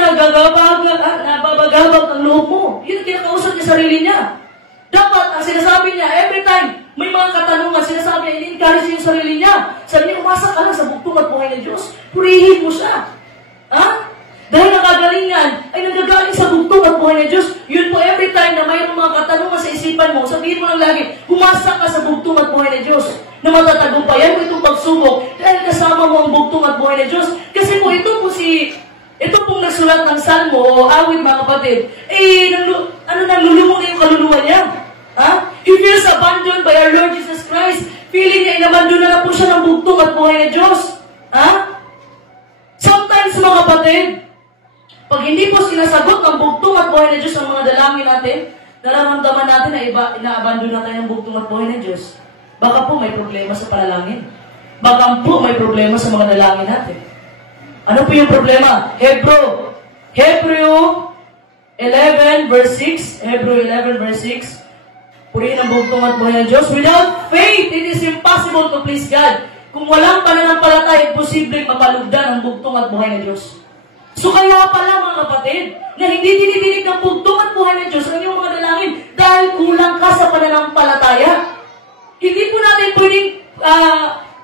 nababagabag ang loob mo? Yun ang kinakausap niya sarili niya. Dapat, ang sinasabi niya, every time may mga katanungan, sinasabi niya, ini-encourage niya yung sarili niya. Sabi niya, umasa ka lang sa bugtong at buhay ng Diyos. Purihin mo siya. Ha? Dahil nakagalingan ay nagagaling sa bugtong at buhay ng Diyos. Yun po, every time na mayroong mga katanungan sa isipan mo, sabihin mo lang lagi, humasa ka sa bugtong at buhay ng Diyos. Na matatagumpayan mo itong pagsubok dahil kasama mo ang bugtong at buhay ng Diyos. Kasi po, ito pong nagsulat ng Salmo o awit mga kapatid, nalulumong na yung kaluluwa niya. Ha? He feels abandoned by our Lord Jesus Christ. Feeling niya, inabandon na po siya ng bugtong at buhay ng Diyos. Ha? Sometimes mga kapatid, pag hindi po sinasagot ng bugtong at buhay ng Diyos ang mga dalangin natin, nararamdaman natin na inaabandon na tayo ng bugtong at buhay ng Diyos. Baka po may problema sa panalangin. Baka po may problema sa mga dalangin natin. Ano po yung problema? Hebrew 11 verse 6. Hebrew 11 verse 6. Purihin ang bugtong at buhay ng Diyos. Without faith, it is impossible to please God. Kung walang pananampalataya, posibleng mapalugdan ang bugtong at buhay ng Diyos. So kaya pala mga kapatid, na hindi dinidinig ng bugtong at buhay ng Diyos ang iyong mga dalangin dahil kulang ka sa pananampalataya. Hindi po natin pwedeng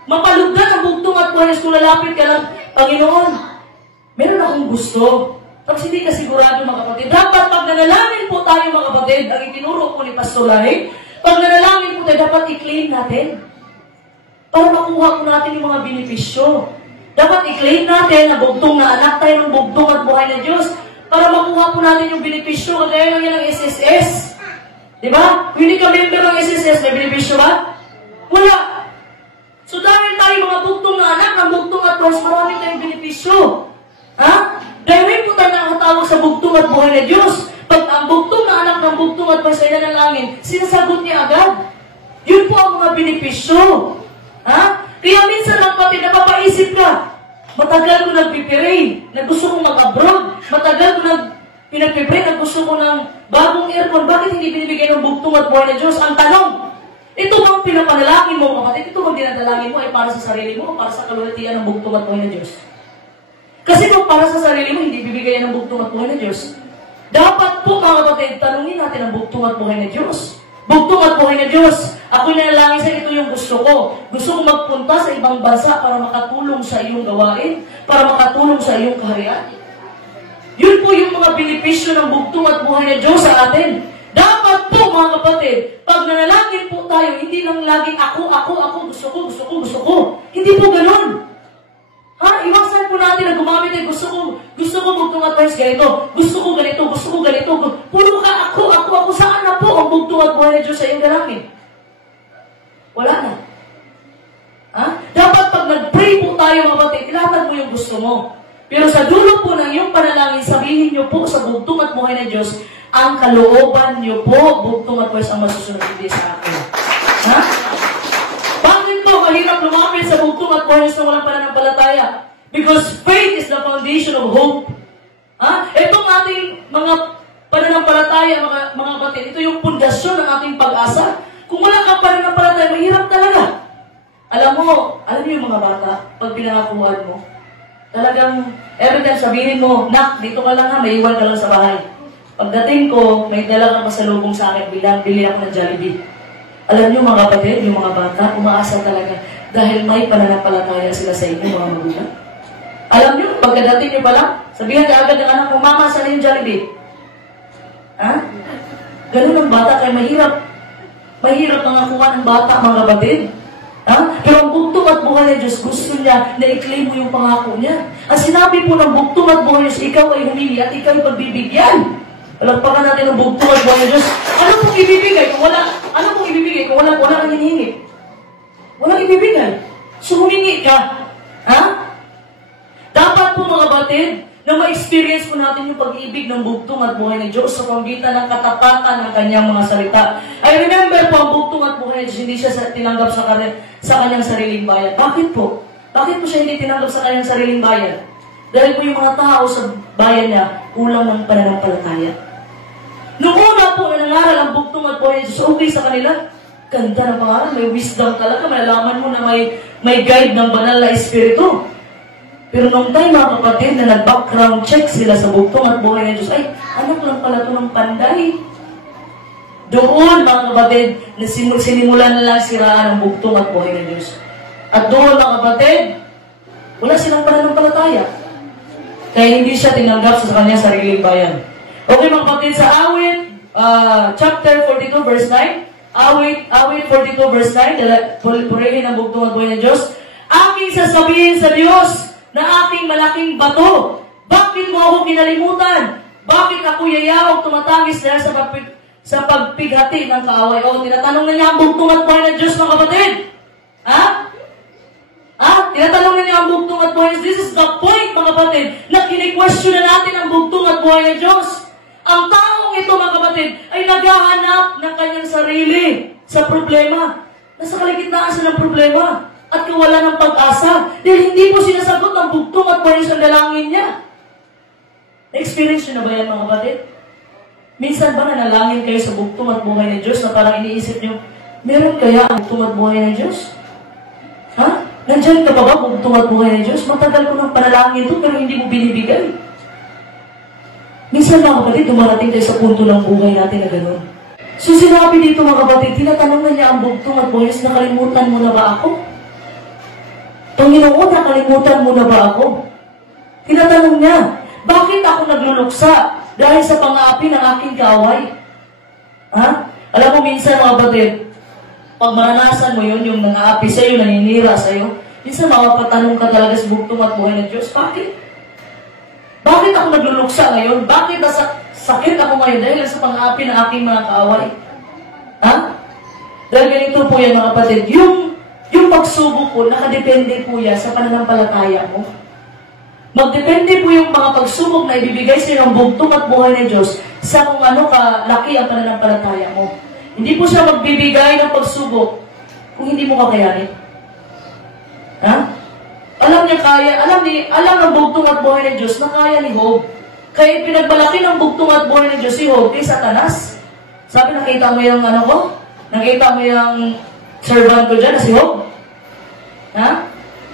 mapalugdan ang bugtong at buhay ng Diyos kung lalapit ka lang, Panginoon, meron akong gusto. Tapos hindi ka sigurado mga kapatid. Dapat pag nanalangin po tayo mga kapatid, ang itinuro po ni Pastor Lahi, pag nanalangin po tayo, dapat i-claim natin. Para makuha po natin yung mga benepisyo. Dapat i-claim natin na bugtong na anak tayo ng bugtong at buhay ng Diyos para makuha po natin yung benepisyo. Kagaya lang yan ng SSS. Diba? Hindi ka member ng SSS, may benepisyo ba? Wala. So dahil tayo mga bugtong na anak ng bugtong at Diyos, marami tayong benepisyo. Ha? Dahil may po tayo nakatawag sa bugtong at buhay ng Diyos. Pag ang bugtong na anak ng bugtong at Diyos ay nanalangin, sinasagot niya agad. Yun po ang mga benepisyo. Ha? Kaya minsan lang pati napapaisip ka, matagal ko nagpipray, na gusto kong mag-abroad, matagal ko pinagpipray, na gusto ko ng bagong aircon, bakit hindi binibigay ng bugtong at buhay ng Diyos? Ang tanong, ito bang pinapanalangin mo, kapatid? Ito bang dinadalangin mo ay para sa sarili mo o para sa kalulatian ng bugtong at buhay ng Diyos? Kasi kung para sa sarili mo, hindi bibigay ng bugtong at buhay ng Diyos. Dapat po mga kapatid, tanungin natin ang bugtong at buhay ng Diyos. Bugtong at buhay ng Diyos. Ako'y nanalangin sa ito yung gusto ko. Gusto ko magpunta sa ibang bansa para makatulong sa iyong gawain, para makatulong sa iyong kaharian. Yun po yung mga benepisyo ng bugtong at buhay na Diyos sa atin. Dapat po mga kapatid, pag nanalangin po tayo, hindi lang laging ako, gusto ko. Hindi po ganun. Iwasan po natin na gumamit ay gusto ko bugtong at buhay ganito. Gusto ko ganito. Puro ka ako. Saan na po ang bugtong at buhay na Diyos sa iyong dalangin? Wala na. Dapat pag nag-pray po tayo mga kapatid, ilatag mo yung gusto mo. Pero sa dulo po ng iyong panalangin, sabihin niyo po sa bugtong at buhay na Diyos, ang kalooban niyo po, bugtong at buhay ang masusunod hindi sa akin. Bakit po mahirap lumapit sa bugtong at buhay na walang pananampalataya? Because faith is the foundation of hope. Itong ating mga pananampalataya, mga kapatid, ito yung pundasyon ng ating pag-asa. Kung wala kang pananampalataya, mahirap talaga. Alam niyo yung mga bata, pag pinangakuhan mo, talagang every time sabihin mo, nak, dito ka lang may iwan ka lang sa bahay. Pagdating ko, may dala kang pasalubong sa akin, bili ako ng Jollibee. Alam niyo mga kapatid, yung mga bata, umaasa talaga dahil may pananampalataya sila sa inyo, mga magulang. Alam niyo, pagkadating niyo pala, sabihan ka agad ng anak mo, mama, saan yung Jollibee? Ganun ang bata, kaya mahirap mangakuha ng bata, mga kapatid. Pero ang bugtong at buhay na Diyos, gusto niya na i-claim mo yung pangako niya. Ang sinabi po ng bugtong at buhay na Diyos, ikaw ay humingi at ikaw ay pagbibigyan. Palagpakan natin ang bugtong at buhay na Diyos. Ano pong ibibigay kung wala kang hinihingi? Walang ibibigay. So humingi ka. Dapat po mga batid, na ma-experience po natin yung pag-ibig ng bugtong at buhay ng Diyos sa pamamagitan ng katapatan ng kanyang mga salita. I remember po ang bugtong at buhay ng Diyos, hindi siya tinanggap sa kanyang sariling bayan. Bakit po? Bakit po siya hindi tinanggap sa kanyang sariling bayan? Dahil po yung mga tao sa bayan niya, kulang ng pananampalataya. Noong una po, nangaral ang bugtong at buhay ng Diyos, okay sa kanila. Ganda ng pangaral, may wisdom talaga, malalaman mo na may guide ng banal na espiritu. Pero nung time mga kapatid na nag-background check sila sa bugtong at buhay ng Diyos, ay, anak lang pala ito ng panday. Doon mga kapatid, sinimulan na lang siraan ang bugtong at buhay ng Diyos. At doon mga kapatid, wala silang pananampalataya. Kaya hindi siya tinanggap sa kanyang sariling bayan. Okay mga kapatid, sa awit, chapter 42 verse 9, awit 42 verse 9, purihin ang bugtong at buhay ng Diyos, aking sasabihin sa Diyos, na aking malaking bato. Bakit mo ako kinalimutan? Bakit ako yayawag tumatangis dahil sa pagpighati ng kaaway? Tinatanong na niya ang bugtong at buhay ng Diyos, mga kapatid. Tinatanong na niya ang bugtong at buhay ng Diyos. This is the point, mga kapatid, na kini-question na natin ang bugtong at buhay ng Diyos. Ang taong ito, mga kapatid, ay naghahanap ng kanyang sarili sa problema. Nasa kaligitnaan siya ng problema. At kawalan ng pag-asa. Dahil hindi po sinasagot ang bugtong at buhay sa dalangin niya. Na-experience nyo na ba yan mga kapatid? Minsan ba nanalangin kayo sa bugtong at buhay ng Diyos na parang iniisip nyo, meron kaya ang bugtong at buhay ng Diyos? Nandiyan ka pa ba bugtong at buhay ng Diyos? Matagal ko ng panalangin ito pero hindi mo binibigay. Minsan mga kapatid, dumarating tayo sa punto ng buhay natin na gano'n. So sinabi dito mga kapatid, tinatanong na niya ang bugtong at buhay, nakalimutan mo na ba ako? Panginoon, nakalimutan mo na ba ako? Tinatanong niya, bakit ako nagluluksa dahil sa pang-aapi ng aking kaaway? Alam mo minsan mga kapatid, pag maranasan mo yun, yung nang-aapi sa'yo, naninira sa'yo, minsan mapapatanong ka talaga sa bugtong at buhay ng Diyos, bakit? Bakit ako nagluluksa ngayon? Bakit sakit ako ngayon dahil sa pang-aapi ng aking mga kaaway? Dahil ganito po yan mga kapatid, yung pagsubok po, nakadepende po yan sa pananampalataya mo. Magdepende po yung mga pagsubok na ibibigay sa iyo ng bugtong at buhay ng Diyos sa kung ano kalaki ang pananampalataya mo. Hindi po siya magbibigay ng pagsubok kung hindi mo kakayanin. Alam niya kaya, alam ng bugtong at buhay ng Diyos na kaya ni Job. Kaya pinagmalaki ng bugtong at buhay ng Diyos si Job kay Satanas. Sabi, nakita mo yung nakita mo yung servant ko dyan na si Job?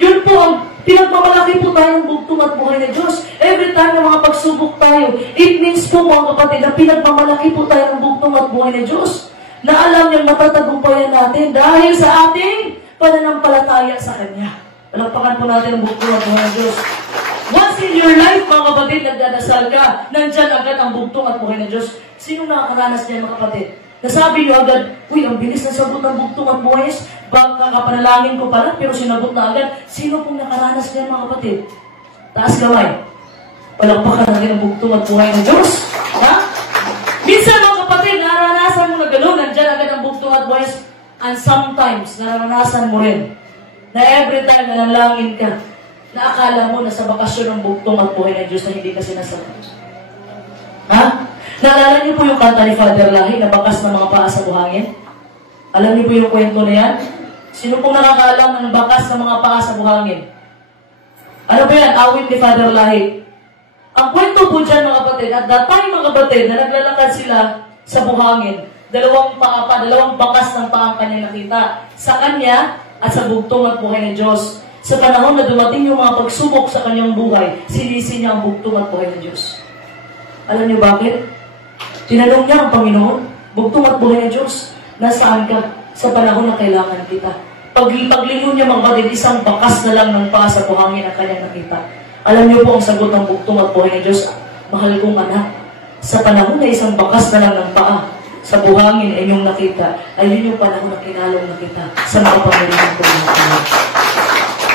Yun po ang pinagmamalaki po tayo ng bugtong at buhay ng Diyos. Every time na mga pagsubok tayo, it means po mga kapatid na pinagmamalaki po tayo ng bugtong at buhay ng Diyos. na alam niyang matatagumpayan natin dahil sa ating pananampalataya sa Kanya. Palakpakan po natin ang bugtong at buhay ng Diyos. Once in your life, mga kapatid, nagdadasal ka, nandyan agad ang bugtong at buhay ng Diyos. Sino nakakaranas niyan, mga kapatid? Nasabi niyo agad, uy, ang bilis na sagot ng bugtong at buhay. Baka kapanalangin ko pala, pero sinagot na agad. Sino pong nakaranas niyan, mga kapatid? Taas kamay. Palakpakan natin ang bugtong at buhay ng Diyos. Ha? Minsan, mga kapatid, naranasan mo na gano'n, nandyan agad ang bugtong at buhay. And sometimes, naranasan mo rin na every time na nanalangin ka, na akala mo na sa bakasyon ng bugtong at buhay ng Diyos na hindi ka sinasagot. Ha? Naalala niyo po yung kanta ni Father Lahi na bakas ng mga paa sa buhangin? Alam niyo po yung kwento na yan? Sino pong nakakaalam ng bakas ng mga paa sa buhangin? Ano ba yan? Awit ni Father Lahi. Ang kwento po dyan, mga kapatid, at that time, mga kapatid, na naglalakad sila sa buhangin, dalawang bakas ng paa ang kanya nakita. Sa kanya at sa bugtong at buhay ng Diyos. Sa panahon na dumating yung mga pagsubok sa kanyang buhay, sinisi niya ang bugtong at buhay ng Diyos. Alam niyo bakit? Tinanong niya ang Panginoon, bugtong at buhay ng Diyos, nasaan ka sa panahon na kailangan kita? Paglingon niya, mga kapatid, isang bakas na lang ng paa sa buhangin ang kanyang nakita. Alam niyo po ang sagot ng bugtong at buhay ng Diyos, mahal kong anak, sa panahon na isang bakas na lang ng paa sa buhangin ay inyong nakita, ay yun yung panahon na kinalong na kita sa makapangyarihan ko ng Panginoon.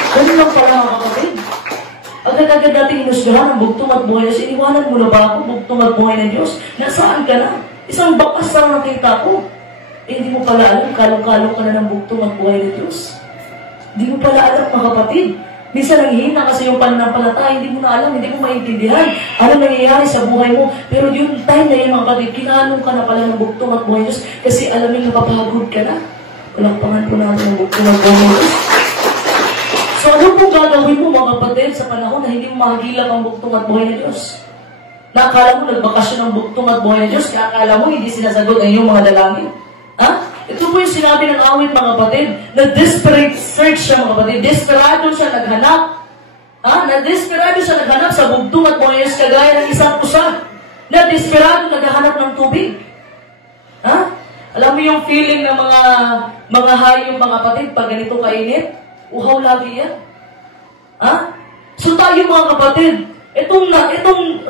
Ganun lang pala, mga kapatid. Agad-agad natin inusgahan ang bugtong at buhay ng Diyos. Iniwanan mo na ba ako, bugtong at buhay ng Diyos? Nasaan ka na? Isang bakas na nakita ko. Eh, hindi mo pala alam, kalong-kalong ka na ng bugtong at buhay ng Diyos. Hindi mo pala alam, mga kapatid. Minsan nanghihina kasi yung pananampalataya, hindi mo na alam, hindi mo maintindihan ano nangyayari sa buhay mo. Pero yung time na yun, mga kapatid, kinalong ka na pala ng bugtong at buhay ng Diyos kasi alam mo napapagod ka na. Palakpakan po natin ang bugtong at buhay ng Diyos. So, ano po gagawin mo, mga kapatid, sa panahon na hindi mo mahagilang ang bugtong at buhay ng Diyos? Nakakala mo, nagbakasyon ng bugtong at buhay ng Diyos, kakala mo, hindi sinasagot ang iyong mga dalangin. Ha? Ito po yung sinabi ng awit, mga kapatid, na desperate search siya, mga kapatid. Desperado siya naghanap. Ha? Na desperado siya naghanap sa bugtong at buhay ng Diyos, kagaya ng isang pusa. Na desperado naghahanap ng tubig. Ha? Alam mo yung feeling ng mga hayop, mga kapatid, pag ganito kainit? Uhaw lagi yan. Ha? So tayo, mga kapatid, itong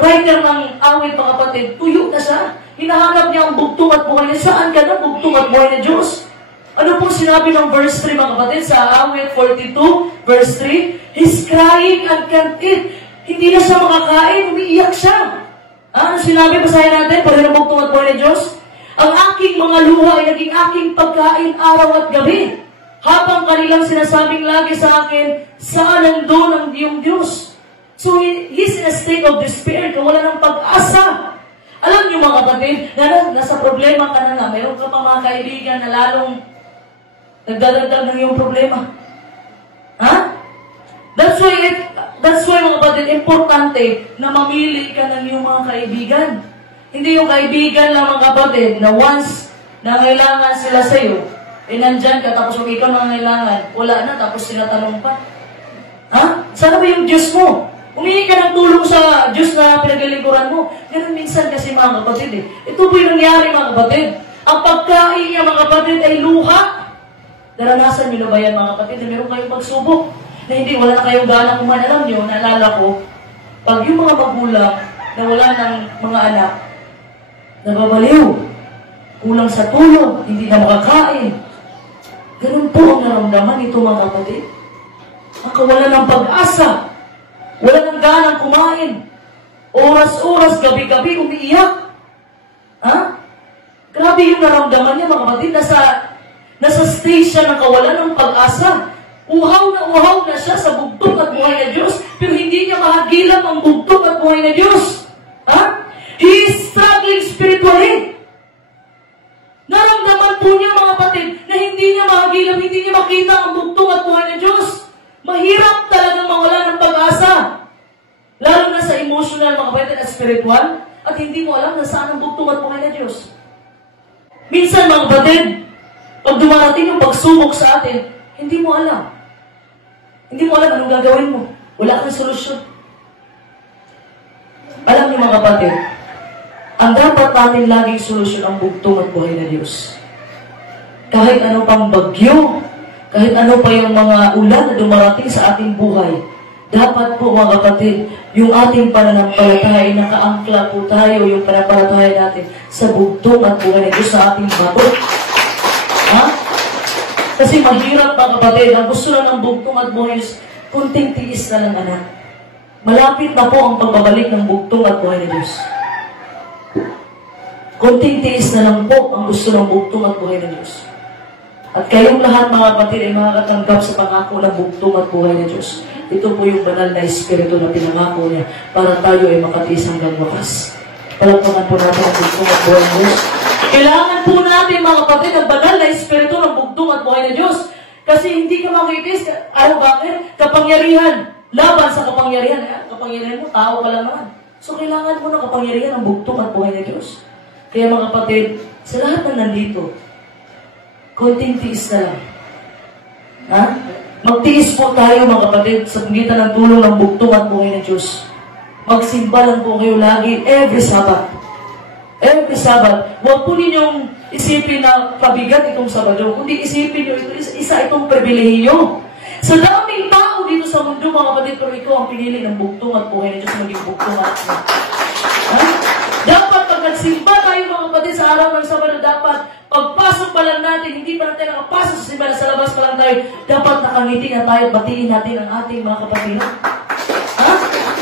writer ng awit, mga kapatid, tuyo na siya. Hinahanap niya ang bugtong at buhay niya. Saan ka na bugtong at buhay ng Diyos? Ano pong sinabi ng verse 3, mga kapatid, sa awit 42, verse 3? He's crying and can't eat. Hindi na siya makakain, umiiyak siya. Ano sinabi? Basahin natin, pag ng bugtong at buhay ng Diyos. Ang aking mga luha ay naging aking pagkain araw at gabi. Habang kanilang sinasabing lagi sa akin, saan nandun ang iyong Diyos? So, he's in a state of despair, wala ng pag-asa. Alam niyo, mga kapatid, nasa problema ka na nga, mayroon ka pa mga kaibigan na lalong nagdadagdag ng iyong problema. Ha? That's why, mga kapatid, importante na mamili ka ng iyong mga kaibigan. Hindi yung kaibigan lang, mga kapatid, na once na kailangan sila sa iyo, nandyan ka, tapos kung ikaw nangangailangan, wala na, tapos sila tanong pa. Ha? Sana ba yung Diyos mo? Humingi ka ng tulong sa Diyos na pinaglilingkuran mo. Ganun minsan kasi, mga kapatid, eh. Ito po yung nangyari, mga kapatid. Ang pagkain niya, mga kapatid, ay luha. Naranasan niyo na ba yan, mga kapatid, na meron kayong pagsubok, na hindi, wala na kayong gana kumain. Alam niyo, naalala ko, pag yung mga magulang na wala ng mga anak, nababaliw, kulang sa tulog, hindi na makakain. Ganun po ang naramdaman ito, mga kapatid. Nakawala ng pag-asa. Wala ng ganang kumain. Oras-oras, gabi-gabi, umiiyak. Ha? Grabe yung naramdaman niya, mga kapatid. Nasa stage siya ng kawalan ng pag-asa. Uhaw na siya sa bugtong at buhay na Diyos, pero hindi niya mahagilan ang bugtong at buhay na Diyos. Ha? He is struggling spiritually. Naramdaman po niya, mga kapatid, na hindi niya mahagilan, hindi niya makita ang bugtong at buhay ng Diyos. Mahirap talagang mawala ng pag-asa. Lalo na sa emotional, mga kapatid, at spiritual, at hindi mo alam na saan ang bugtong at buhay ng Diyos. Minsan, mga kapatid, pag dumarating yung pagsubok sa atin, hindi mo alam. Hindi mo alam anong gagawin mo. Wala kang solusyon. Alam niyo, mga kapatid, ang dapat natin laging solusyon ang bugtong at buhay na Diyos. kahit ano pang bagyo, kahit ano pa yung mga ulan na dumarating sa ating buhay, dapat po mga kapatid, yung ating pananampalataya, nakaangkla po tayo yung pananampalataya natin sa bugtong at buhay ng Diyos sa ating bato. Ha? Kasi mahirap mga kapatid, ang gusto lang ng bugtong at buhay ng Diyos, kunting tiis na lang anak. Malapit na po ang pagbabalik ng bugtong at buhay ng Diyos. Kunting tiis na lang po ang gusto ng bugtong at buhay ng Diyos. At kayong lahat mga kapatid ay makakatanggap sa pangako ng bugtong at buhay ng Diyos. Ito po yung banal na Espiritu na pinangako niya para tayo ay makatiis hanggang wakas. Palagpakan po natin ang bugtong at buhay ng Diyos. Kailangan po natin mga kapatid ang banal na Espiritu ng bugtong at buhay ng Diyos. Kasi hindi ka makikis, bakit? Kapangyarihan. Laban sa kapangyarihan. Kapangyarihan mo, tao ka lang naman. So kailangan mo ng kapangyarihan ng bugtong at buhay ng Diyos. Kaya mga kapatid, sa lahat na nandito, konting tiis na lang. Ha? Magtiis po tayo mga kapatid sa pagitan ng tulong ng bugtong at buhay ng Diyos. Magsimba lang po kayo lagi every Sabbath. Every Sabbath. Huwag po ninyong isipin na pabigat itong Sabado. Kundi isipin nyo, isa itong pribilehiyo. Sa daming tao dito sa mundo mga kapatid, pero ikaw ang pinili ng bugtong at buhay ng Diyos maging bugtong at buhay. Ha? Dapat pag nagsimba tayo mga kapatid sa araw ng Sabado, dapat pagpasok pa lang natin, hindi pa natin nakapasok sa simbahan, sa labas pa lang tayo, dapat nakangiti na tayo, batiin natin ang ating mga kapatid. Ha?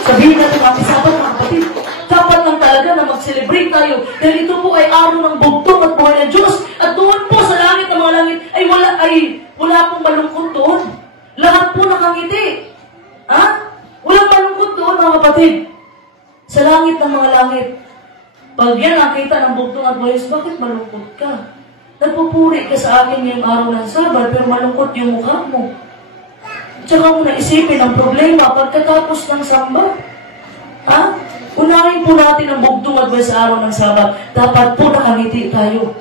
Sabihin natin mga Sabado mga kapatid, dapat lang talaga na mag-celebrate tayo dahil ito po ay araw ng bugtong at buhay ng Diyos at doon po sa langit ng mga langit ay wala pong malungkot doon. Lahat po nakangiti. Ha? Walang malungkot doon mga kapatid. Sa langit ng mga langit. Pag yan nakita ng bugtong at buhay, bakit malungkot ka? Nagpupuri ka sa akin ngayong araw ng Sabado, pero malungkot yung mukha mo. Tsaka mo naisipin ang problema pagkatapos ng samba. Ha? Unahin po natin ang bugtong at buhay sa araw ng Sabado. Dapat po nakangiti tayo.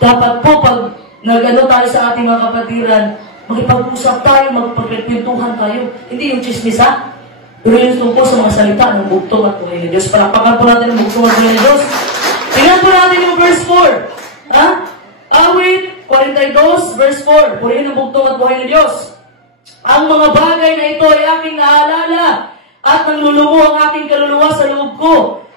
Dapat po pag nag-ano tayo sa ating mga kapatiran, makipag-usap tayo, magpagkwentuhan tayo. Hindi yung chismisa. Pero yung tungkol sa mga salita ng bugtong at buhay ng Diyos. Palakpakan po natin ang bugtong at buhay ng Diyos. Tingnan po natin yung verse 4. Ha? Awit 42, verse 4. Purihin ang bugtong at buhay ng Diyos. Ang mga bagay na ito ay aking naalala at nanglulumo ang aking kaluluwa sa loob ko.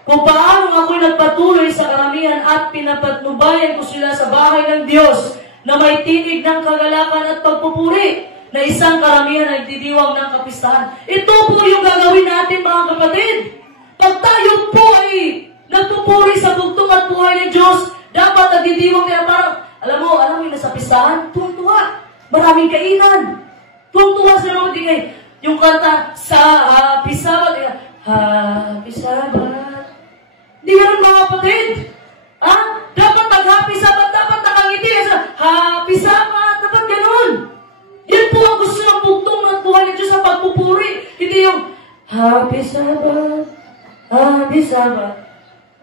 Kung paano ako'y nagpatuloy sa karamihan at pinapatnubayan ko sila sa bahay ng Diyos na may tinig ng kagalakan at pagpupuri na isang karamihan ay didiwang ng kapistahan. Ito po yung gagawin natin mga kapatid. Pag tayo po ay nagpupuri sa bugtong at buhay ng Diyos, dapat nagdidiwang kaya parang, alam mo yung nasa pistahan, tuwa-tuwa. Maraming kainan. Tuwa-tuwa sa mga tingay. Yung kanta, sa Happy Sabbath, Happy Sabbath. Hindi ganun mga kapatid. Dapat mag-Happy Sabbath, dapat nakangiti. Happy Sabbath, dapat ganun. Yan po ang gusto ng bugtong at buhay ng Diyos sa pagpupuri. Hindi yung Happy Sabbath, Happy Sabbath.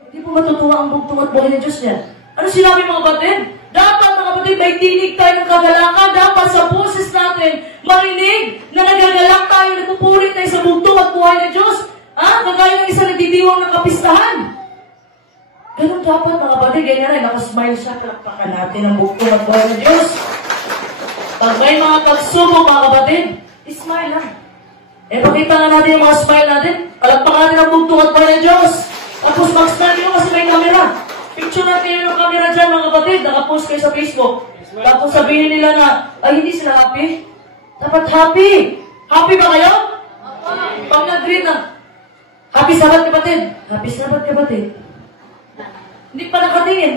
Hindi po matutuwa ang bugtong at buhay ng Diyos niya. Ano sinabi mga kapatid? Dapat mga kapatid, may tinig tayo ng kagalakan. Dapat sa boses natin, marinig na nagagalak tayo, nagpupuri tayo sa bugtong at buhay ng Diyos. Kagaya ng isang nagdidiwang ng kapistahan. Ganun dapat mga kapatid, ganyan rin, nakasmile siya, kalakpakan natin ang bugtong at buhay ng Diyos. Pag may mga pagsubok mga kapatid, smile lang. Pakita nga natin yung mga smile natin, kalakpakan natin ang bugtong at buhay ng Diyos. Tapos mag-smile nyo kasi may camera. Picture natin yung camera dyan mga kapatid, nakapost kayo sa Facebook. Tapos sabihin nila na, ay hindi sila happy. Dapat happy. Happy ba kayo? Pag nag-greet na, Happy Sabbath kapatid. Happy Sabbath kapatid. Hindi pa nakatingin.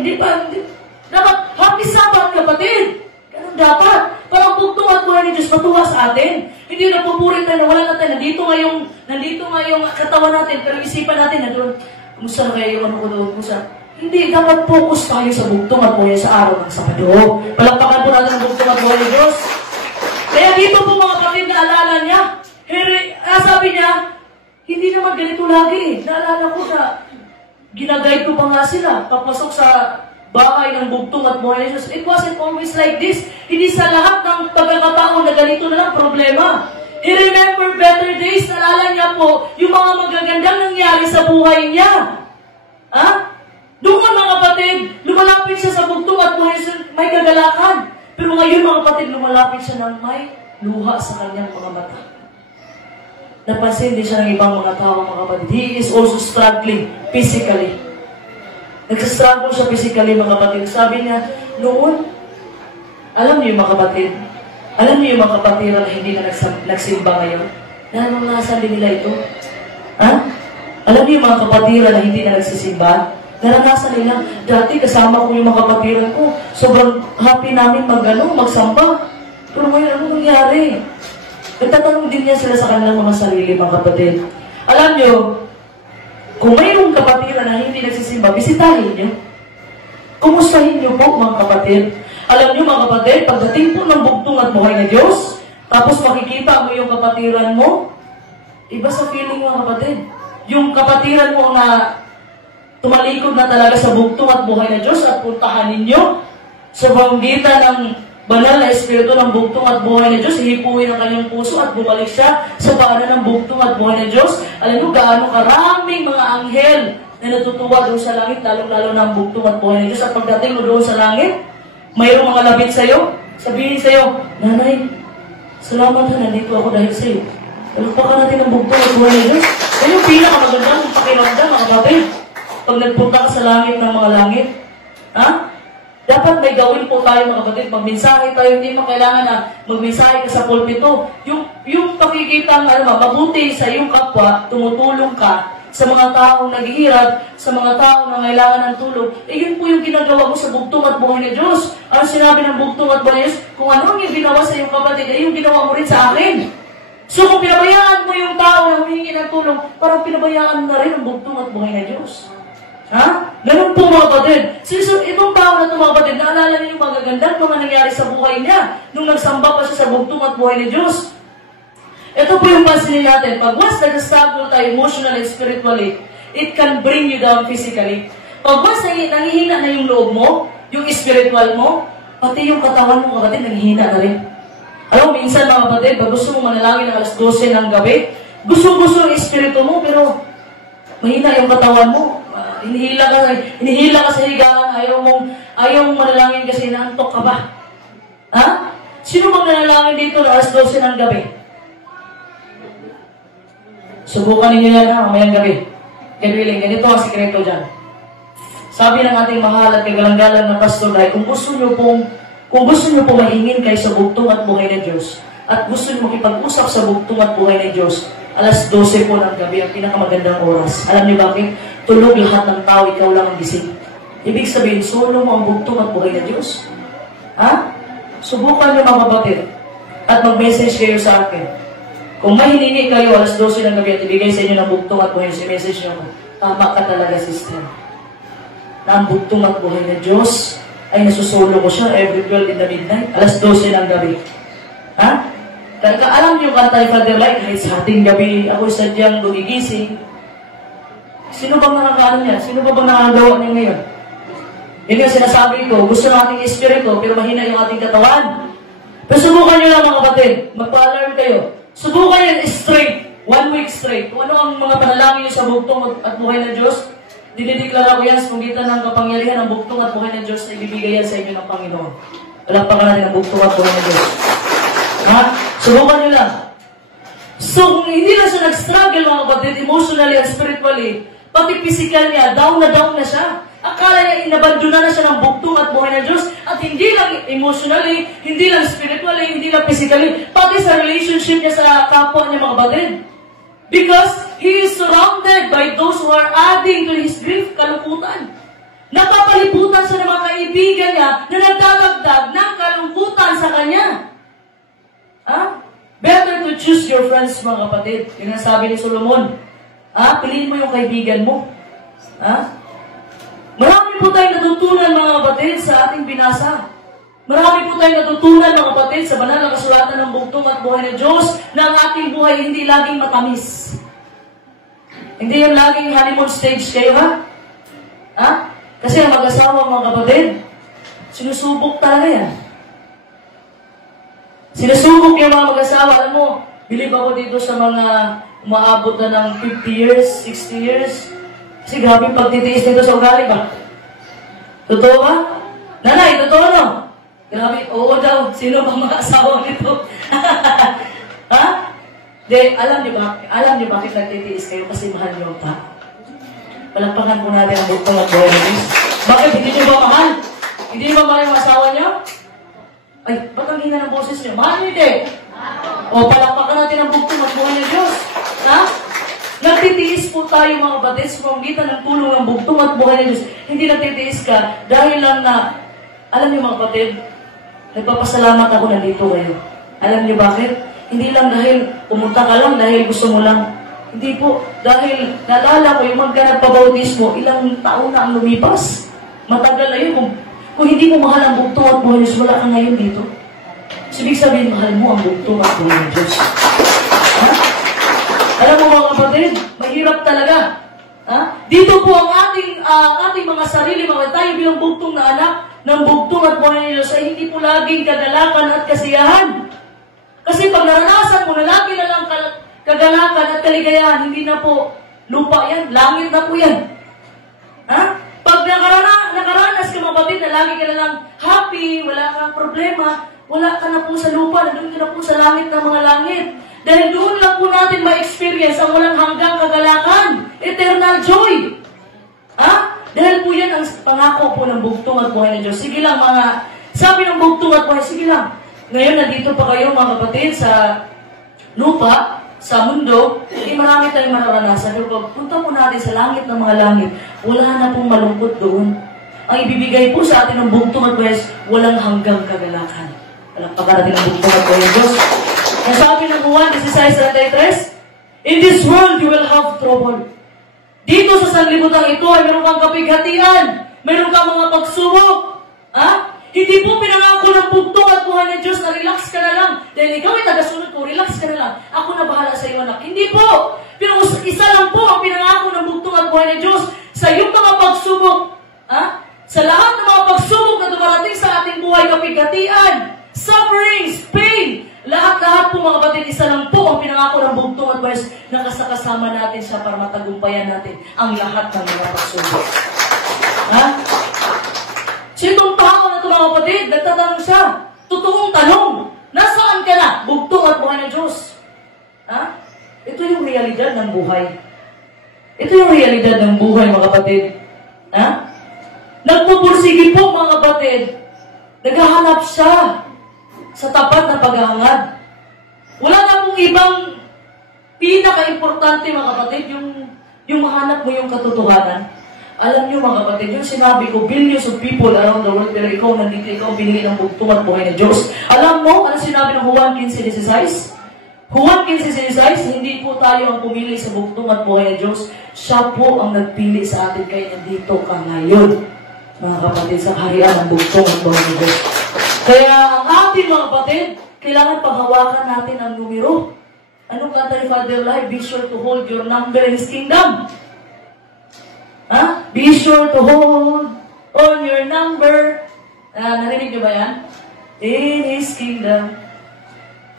Dapat Happy Sabbath kapatid. Ganun dapat. Parang bugtong at buhay ni Diyos matuwa sa atin. Hindi yung nagpupuri tayo na wala na tayo. Nandito nga yung katawan natin. Pero isipan natin na doon. Kumusta na kayo yung ano ko doon? Kumusta? Hindi. Dapat focus tayo sa bugtong at buhay sa araw ng Sabado. Palakpakan po natin ang bugtong at buhay ni Diyos. Kaya dito po mga kapatid naalala niya. Sabi niya, hindi naman ganito lagi. Naalala ko na ginaguide ko pa nga sila papasok sa bahay ng bugtong at buhay ng Diyos. It wasn't always like this. Hindi sa lahat ng pagkakataon na ganito na lang problema. He remembered better days. Naalala niya po yung mga magagandang nangyari sa buhay niya. Doon mga kapatid, lumalapit siya sa bugtong at buhay may kagalakan. Pero ngayon mga kapatid, lumalapit siya ng may luha sa kanyang mga mata. Napansin din siya ng ibang mga tao, mga kapatid. He is also struggling physically. Nagsastruggle siya physically, mga kapatid. Sabi niya, noon, alam niyo mga kapatid, alam niyo yung mga kapatiran na hindi na nagsimba ngayon? Naranasan din nila ito. Ha? Alam niyo yung mga kapatiran na hindi na nagsisimba? Naranasan nila, dati kasama ko yung mga kapatiran ko, sobrang happy namin magsamba. Pero ngayon, ano nangyari? Nagtatanong din niya sila sa kanilang mga sarili, mga kapatid. Alam niyo, kung mayroong kapatiran na hindi nagsisimba, bisitahin niyo. Kumustahin niyo po, mga kapatid. Alam niyo, mga kapatid, pagdating po ng bugtong at buhay na Diyos, tapos makikita mo yung kapatiran mo, iba sa feeling, mga kapatid. Yung kapatiran mo na tumalikod na talaga sa bugtong at buhay na Diyos at puntahan ninyo sa pamamagitan ng banal na espiritu ng bugtong at buhay na Diyos, hihipuin ang kanyang puso at bumalik siya sa paanan ng bugtong at buhay na Diyos. Alam mo, gaano karaming mga anghel na natutuwa doon sa langit, lalong-lalo ng bugtong at buhay na Diyos. At pagdating mo doon sa langit, mayroong mga labit sa'yo, sabihin sa'yo, Nanay, salamat na, nandito ako dahil sa'yo. Talagpakan natin ang bugtong at buhay na Diyos. Yan yung pinakamagandang pakiramdam, mga kapatid. Pag nagpunta ka sa langit ng mga langit, ha? Dapat may gawin po tayo, mga kapatid. Magmensahe tayo, hindi mo kailangan na magmensahe ka sa pulpito. Yung pakikita ng mabuti sa iyong kapwa, tumutulong ka sa mga taong naghihirap, sa mga taong nangailangan ng tulong, yun po yung ginagawa mo sa bugtong at buhay na Diyos. Ang sinabi ng bugtong at buhay na Diyos, kung ano ang ginawa sa iyong kapatid, yung ginawa mo rin sa akin. So kung pinabayaan mo yung tao na humingi ng tulong, parang pinabayaan na rin ang bugtong at buhay na Diyos. Ha? Ganun po, mga kapatid. So, itong tao na ito, mga kapatid, naalala niyo yung magagandang mga nangyari sa buhay niya nung nagsamba pa siya sa bugtong at buhay ni Diyos. Ito po yung pansinin natin. Pag once nag-struggle tayo emotionally and spiritually, it can bring you down physically. Pag once nangihina na yung loob mo, yung spiritual mo, pati yung katawan mo, kapatid, nangihina na rin. Alam mo, minsan, mga kapatid, pag gusto mo manalangin ng alas 12 ng gabi, gusto-gusto yung espiritu mo, pero mahina yung katawan mo. Hinihila ka sa higaan, ayaw mong manalangin kasi naantok ka ba? Ha? Sino bang nanalangin dito na alas 12 ng gabi? Subukan ninyo yan ha, mamayang gabi. Ganwiling, ganito ang sikreto dyan. Sabi ng ating mahal at kagalang-galang na pastor dahil kung gusto nyo pong mahingin kayo sa bugtong at buhay ng Diyos, at gusto nyo makipag-usap sa bugtong at buhay ng Diyos, alas 12 po ng gabi ang pinakamagandang oras. Alam niyo bakit? Tulog lahat ng tao, ikaw lang ang gising. Ibig sabihin, solo mo ang bugtong at buhay ng Diyos. Ha? Subukan niyo, mga kapatid, at mag-message kayo sa akin. Kung may hiningi kayo alas 12 ng gabi at ibigay sa inyo ng bugtong at buhay, si message niyo ako, tama ka talaga, sister. Na ang bugtong at buhay ng Diyos ay nasusolo ko siya every 12 in the midnight, alas 12 ng gabi. Ha? Alam niyo kanta yung Father Light, kahit sa ating gabi, ako sadyang gumigising. Sino bang nakakaano niya? Sino ba bang nakagawa niya ngayon? Yun yung sinasabi ko, gusto nating espiritu, pero mahina yung ating katawan. Pero subukan nyo lang, mga kapatid. Magpa-alarm kayo. Subukan yan straight. 1 week straight. Kung ano ang mga panalangin nyo sa bugtong at buhay ng Diyos, dinideklara ko yan sa pagitan ng kapangyarihan ng bugtong at buhay ng Diyos na ibibigay yan sa inyo ng Panginoon. Palakpakan natin ang bugtong at buhay ng Diyos. Ha? Subukan nyo lang. So, kung hindi na siya nag-struggle, mga kapatid, emotionally and spiritually, pati physical niya, down na siya. Akala niya, inabandona na siya ng bugtong at buhay ng Diyos. At hindi lang emotionally, hindi lang spiritually, hindi lang physically, pati sa relationship niya sa kapwa niya, mga kapatid. Because he is surrounded by those who are adding to his grief, kalungkutan. Napapaliputan siya ng mga kaibigan niya na nagdadagdag ng kalungkutan sa kanya. Ha? Better to choose your friends, mga kapatid. Yun ang sabi ni Solomon. Piliin mo yung kaibigan mo. Marami po tayong natutunan, mga kapatid, sa ating binasa. Marami po tayong natutunan, mga kapatid, sa banal na kasulatan ng bugtong at buhay ng Diyos, na ang ating buhay hindi laging matamis. Hindi yung laging honeymoon stage kayo, ha? Kasi ang mag-asawa, mga kapatid, sinusubok talaga yan. Sinusubok yung mga mag-asawa. Alam mo, bilib ako dito sa mga umaabot na ng 50 years, 60 years. Kasi grabe yung pagtitiis nito sa ugali ba? Totoo ba? Nanay, totoo no? Grabe, oo daw. Sino bang mga asawa nito? Ha? De, alam niyo bakit nagtitiis kayo? Kasi mahal niyo pa. Palagpakan po natin ang bugtong at buhay ng Diyos. Bakit? Hindi niyo ba mahal? Hindi niyo ba mahal yung asawa niyo? Ay, ba't ang hina ng boses niyo? Mahal niyo, hindi? O, palagpakan natin ang bugtong at buhay ng Diyos. Ha? Nagtitiis po tayo mga kapatid sa pamamagitan ng tulong ng bugtong at buhay ng Diyos. Hindi nagtitiis ka dahil lang na, alam niyo mga kapatid, nagpapasalamat ako na dito kayo. Alam niyo bakit? Hindi lang dahil pumunta ka lang, dahil gusto mo lang. Hindi po. Dahil naalala ko yung magganap pabautismo, ilang taon na ang lumipas. Matagal na yun. Kung hindi mo mahal ang bugtong at buhay ng Diyos, wala ka ngayon dito. Ibig sabihin, mahal mo ang bugtong at buhay ng Diyos. Ha? Alam mo mga kapatid, mahirap talaga. Ha? Dito po ang ating mga sarili, mga tayo bilang bugtong na anak, ng bugtong at buhay ng Diyos ay hindi po laging kagalakan at kasiyahan. Kasi pag naranasan mo na lagi na lang kagalakan at kaligayahan, hindi na po lupa yan, langit na po yan. Ha? Pag nakaranas ka mga kapatid na lagi ka na lang happy, wala kang problema, wala ka na po sa lupa, nandun ka na po sa langit ng mga langit. Dahil doon lang po natin ma-experience ang walang hanggang kagalakan, eternal joy. Ha? Dahil po yan ang pangako po ng bugtong at buhay ng Diyos. Sige lang mga, sabi ng bugtong at buhay, sige lang. Ngayon, nandito pa kayo mga kapatid sa lupa, sa mundo, hindi marami tayong mararanasan. Pero pag punta po natin sa langit ng mga langit, wala na pong malungkot doon. Ang ibibigay po sa atin ng bugtong at buhay, walang hanggang kagalakan. Walang pagkarating ng bugtong at buhay ng Diyos. Ang sabi ng Juan 16:33, in this world you will have trouble. Dito sa sanlibutan ito ay meron kang kapighatian, meron kang mga pagsubok. Ha? Hindi po pinangako ng bugtong at buhay ng Diyos na relax ka na lang. Dahil ikaw ay tagasunod ko, relax ka na lang. Ako na bahala sa iyo, anak. Hindi po. Pero isa lang po ang pinangako ng bugtong at buhay ng Diyos sa iyong mga pagsubok. Ha? Sa lahat ng mga pagsubok na dumarating sa ating buhay, kapighatian, sufferings, pain, lahat-lahat po mga kapatid, isa lang po ang pinangako ng bugtong at buhay na kasama natin siya para matagumpayan natin ang lahat ng mga pagsubok. Ha? Sinong tao na ito mga kapatid? Nagtatanong siya. Totoong tanong. Nasaan ka na? Bugtong at buhay ng Diyos. Ha? Ito yung realidad ng buhay. Ito yung realidad ng buhay mga kapatid. Ha? Nagpupursige po mga kapatid. Naghahanap siya sa tapat na paghahangad. Wala na pong ibang pinaka-importante mga kapatid, yung mahanap mo yung katotohanan. Alam niyo mga kapatid, yung sinabi ko, billions of people around the world, pero ikaw nandito, ikaw binili ng bugtong at buhay ng Diyos. Alam mo, ano sinabi ng Juan 15:16? Juan 15:16, hindi po tayo ang pumili sa bugtong at buhay ng Diyos. Siya po ang nagpili sa atin, kaya nandito ka ngayon, mga kapatid, sa kaharian ng bugtong at buhay ng Diyos. Kaya ang ating mga kapatid, kailangan paghawakan natin ang numero. Anong kanta ni Father Lai? Be sure to hold your number in His kingdom. Ha? Be sure to hold on your number. Narinig niyo ba yan? In His kingdom.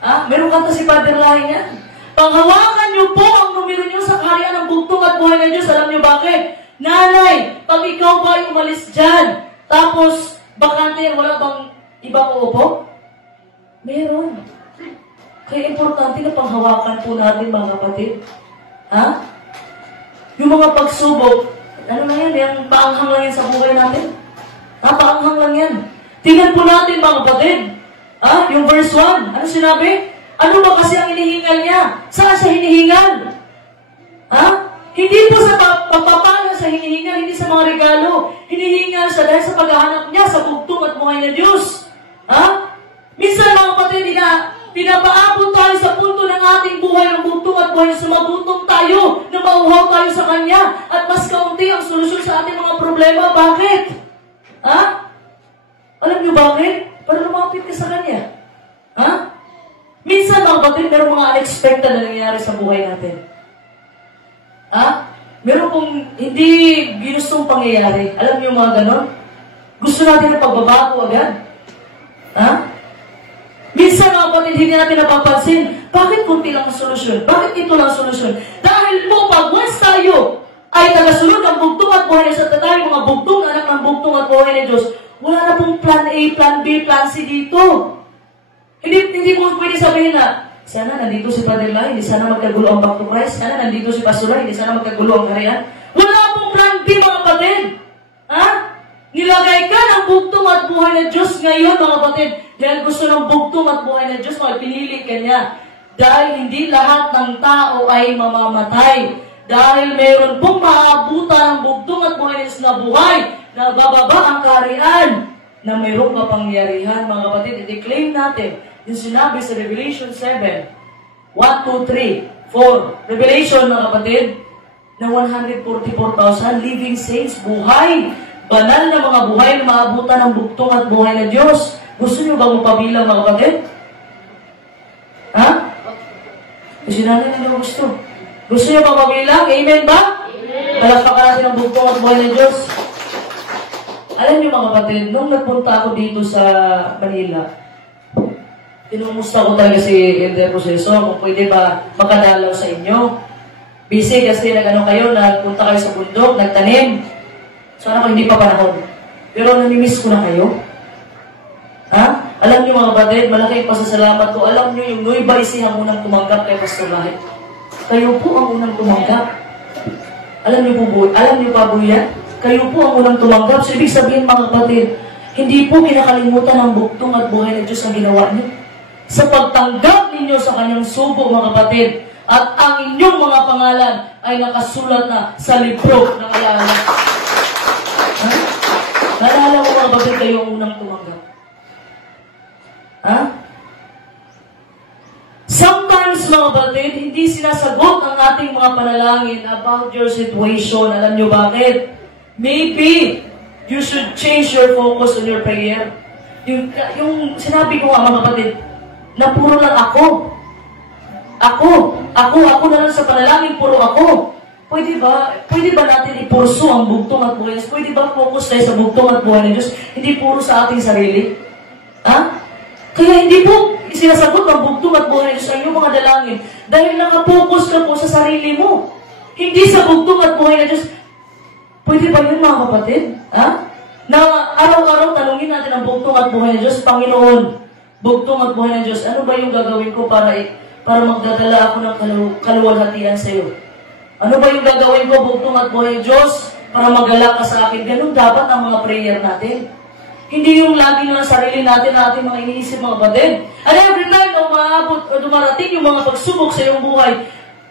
Ha? Meron kanta si Father Lai yan. Panghawakan niyo po ang numero niyo sa kaharian ng bugtong at buhay ng Diyos. Alam niyo bakit? Nanay, pag ikaw ba ay umalis dyan, tapos bakante, wala bang ibang uupo? Meron. Kaya importante na panghawakan po natin mga kapatid. Ha? Yung mga pagsubok, ano na yan? Yung paanghang lang yan sa buhay natin. Ha? Paanghang lang yan. Tingnan po natin mga kapatid. Ha? Yung verse 1. Ano sinabi? Ano ba kasi ang hinihingal niya? Saan siya hinihingal? Ha? Hindi po sa pagpapala sa hinihingal, hindi sa mga regalo. Hinihingal siya dahil sa paghahanap niya sa bugtong at buhay ng Diyos. Ha? Minsan mga kapatid, pinapaabot tayo sa punto ng ating buhay ng bugtong at buhay, sumagutom tayo, na mauhaw tayo sa Kanya, at mas kaunti ang solusyon sa ating mga problema. Bakit? Ha? Alam niyo bakit? Para lumapit ka sa Kanya. Ha? Minsan mga kapatid, meron mga unexpected na nangyayari sa buhay natin. Ha? Meron pong hindi ginustong pangyayari. Alam niyo mga ganon? Gusto natin ng pagbabago agad. Ha? Minsan mga kapatid, hindi natin napapansin, bakit kunti lang ang solusyon? Bakit ito lang ang solusyon? Dahil po, pag once tayo ay tagasunod ng bugtong at buhay sa tayo, mga bugtong, anak ng bugtong at buhay ng Diyos, Wala na pong plan A, plan B, plan C dito. Hindi mo pwede sabihin na, sana nandito si Father Lai, hindi sana magkagulo ang back to Christ, sana nandito si Pastor Lai, hindi sana magkagulo ang harian. Wala pong plan B, mga kapatid. Ha? Nilagay ka ng bugtong at buhay na Diyos ngayon, mga kapatid. Dahil gusto ng bugtong at buhay na Diyos, pinili ka niya. Dahil hindi lahat ng tao ay mamamatay. Dahil mayroon pong maabutan ng bugtong at buhay na Diyos na buhay, na bababa ang kaharian, na mayroong kapangyarihan, mga kapatid. I-declaim natin yung sinabi sa Revelation 7, 1, 2, 3, 4. Revelation, mga kapatid, na 144,000 living saints, buhay, banal na mga buhay na maabutan ng bugtong at buhay na Diyos. Gusto nyo ba mapabilang, mga kapatid? Ha? Kasi natin nyo gusto. Gusto nyo ba mabilang? Amen ba? Amen. Palakpakan natin ang bugtong at buhay ng Diyos. Alam niyo, mga kapatid, nung nagpunta ako dito sa Manila, tinumusta ko talaga si Elder Proceso kung pwede ba makadalaw sa inyo. Busy kasi nagano kayo, nagpunta kayo sa bundok, nagtanim. Sana ko hindi pa panahon. Pero namimiss ko na kayo. Ha? Alam niyo, mga kapatid, malaki ang pasasalamat ko. Alam niyo, yung Nueva Ecija ang unang tumanggap kay Pastor Lai. Kayo po ang unang tumanggap. Alam niyo pa po yan? Kayo po ang unang tumanggap. So, ibig sabihin, mga kapatid, hindi po kinakalimutan ang bugtong at buhay ng Diyos ang ginawa niyo. Sa pagtanggap ninyo sa kanyang subo, mga kapatid, at ang inyong mga pangalan ay nakasulat na sa libro ng alaala. Ha? Naalala ko, mga kapatid, kayo ang unang tumanggap. Ha? Sometimes, mga kapatid, hindi sinasagot ang ating mga panalangin about your situation. Alam nyo bakit? Maybe you should change your focus on your prayer. Yung sinabi ko nga, mga kapatid, na puro lang ako. Ako na lang sa panalangin, puro ako. Pwede ba natin ipurso ang bugtong at buhay? Pwede ba focus tayo sa bugtong at buhay ng Diyos? Hindi puro sa ating sarili? Ha? Kaya hindi po sinasagot ang bugtong at buhay ng Diyos ang iyong mga dalangin dahil nakapokus ka po sa sarili mo. Hindi sa bugtong at buhay ng Diyos. Pwede ba yun, mga kapatid? Ha? Na araw-araw tanungin natin ang bugtong at buhay ng Diyos. Panginoon, bugtong at buhay ng Diyos, ano ba yung gagawin ko para magdadala ako ng kaluwalhatian sa iyo? Ano ba yung gagawin ko, bugtong at buhay ng Diyos, para magala ka sa akin? Ganun dapat ang mga prayer natin. Hindi yung lagi na sarili natin na ating mga iniisip, mga kapatid. And every time na umaabot o dumarating yung mga pagsubok sa iyong buhay,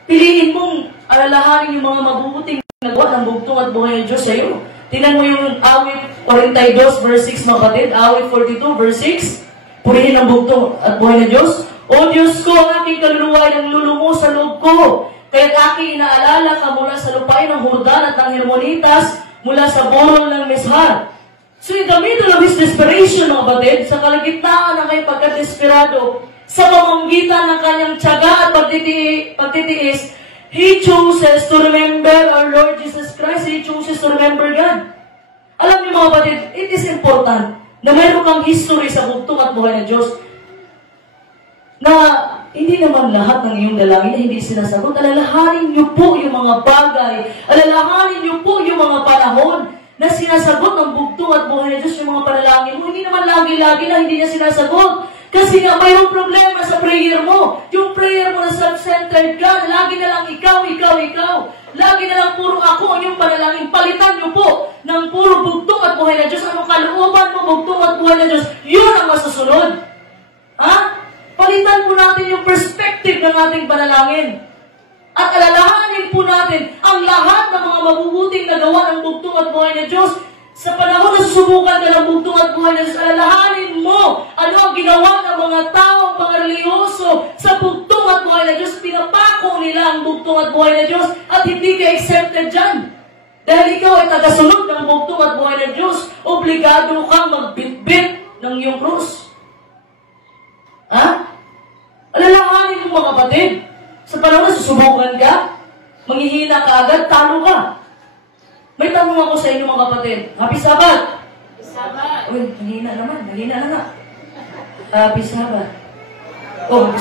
piliin mong alalahanin yung mga mabubuting nagawa ng bugtong at buhay ng Diyos sa iyo. Tingnan mo yung awit 42 verse 6, mga kapatid. Awit 42 verse 6. Purihin ang bugtong at buhay ng Diyos. O Diyos ko, ang aking kaluluwa ay nanglulumo sa loob ko. Kaya't aking inaalala ka mula sa lupain ng Jordan at ng Hermonitas, mula sa burol ng Meshar. So in the middle of his desperation, mga kapatid, sa kalagitnaan ng kanyang pagkadesperado, sa pamamagitan ng kanyang tiyaga at pagtitiis, he chooses to remember our Lord Jesus Christ. He chooses to remember God. Alam niyo, mga kapatid, it is important na mayroon kang history sa bugtong at buhay ng Diyos na hindi naman lahat ng iyong dalangin na hindi sinasagot. Alalahanin niyo po yung mga bagay. Alalahanin niyo po yung mga panahon na sinasagot ng bugtong at buhay ng Diyos yung mga panalangin mo. Hindi naman lagi-lagi na hindi niya sinasagot. Kasi nga mayroong problema sa prayer mo. Yung prayer mo na self-centered ka, lagi na lang ikaw. Lagi na lang puro ako ang iyong panalangin. Palitan niyo po ng puro bugtong at buhay ng Diyos. Anong kalooban mo, bugtong at buhay ng Diyos? Yun ang masusunod. Ha? Palitan po natin yung perspective ng ating panalangin. At alalahanin po natin ang lahat ng mga mabubuting nagawa ng bugtong at buhay ng Diyos. Sa panahon na susubukan ka ng bugtong at buhay ng Diyos, alalahanin mo ano ang ginawa ng mga tao, mga religyoso sa bugtong at buhay ng Diyos. Pinapako nila ang bugtong at buhay ng Diyos at hindi ka accepted dyan. Dahil ikaw ay tagasunod ng bugtong at buhay ng Diyos, obligado kang magbitbit ng iyong krus. Ha? Alalahanin mo, mga kapatid. Sa panahon na susubukan ka, manghihina ka agad, talo ka. May tanong ako sa inyo, mga kapatid. Happy Sabbath! Happy Sabbath! Uy, nahina na nga. Happy Sabbath. Oh,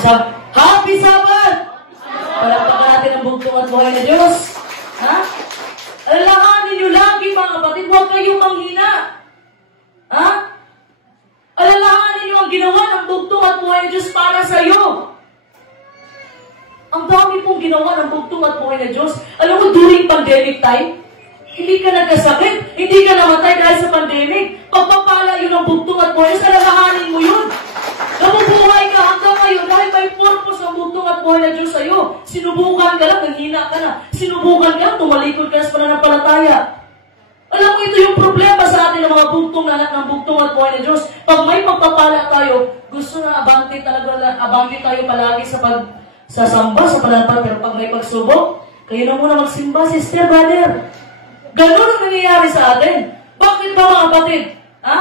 Happy Sabbath! Palakpakan natin ang bugtong at buhay na Diyos. Ha? Alalahanin nyo lagi, mga kapatid, huwag kayong manghina. Ha? ginawa ng bugtong at buhay ng Diyos para sa iyo. Ang dami pong ginawa ng bugtong at buhay ng Diyos. Alam mo, during pandemic time, hindi ka nagkasakit, hindi ka namatay dahil sa pandemic. Pagpapala yun ang bugtong at buhay, alalahanin mo yun. Nabubuhay ka hanggang ngayon dahil may purpose ang bugtong at buhay ng Diyos sa'yo. Sinubukan ka lang, nanghina ka na. Sinubukan ka lang, tumalikod ka na sa pananampalataya. Alam mo, ito yung problema sa atin ng mga bugtong na anak ng bugtong at buhay ng Diyos. Pag may pagpapala tayo, gusto na abante tayo palagi sa pagsasamba, sa pananampalataya. Pero pag may pagsubok, kayo na muna magsimba, sister, brother. Ganun ang nangyayari sa atin. Bakit ba mga kapatid? Ha?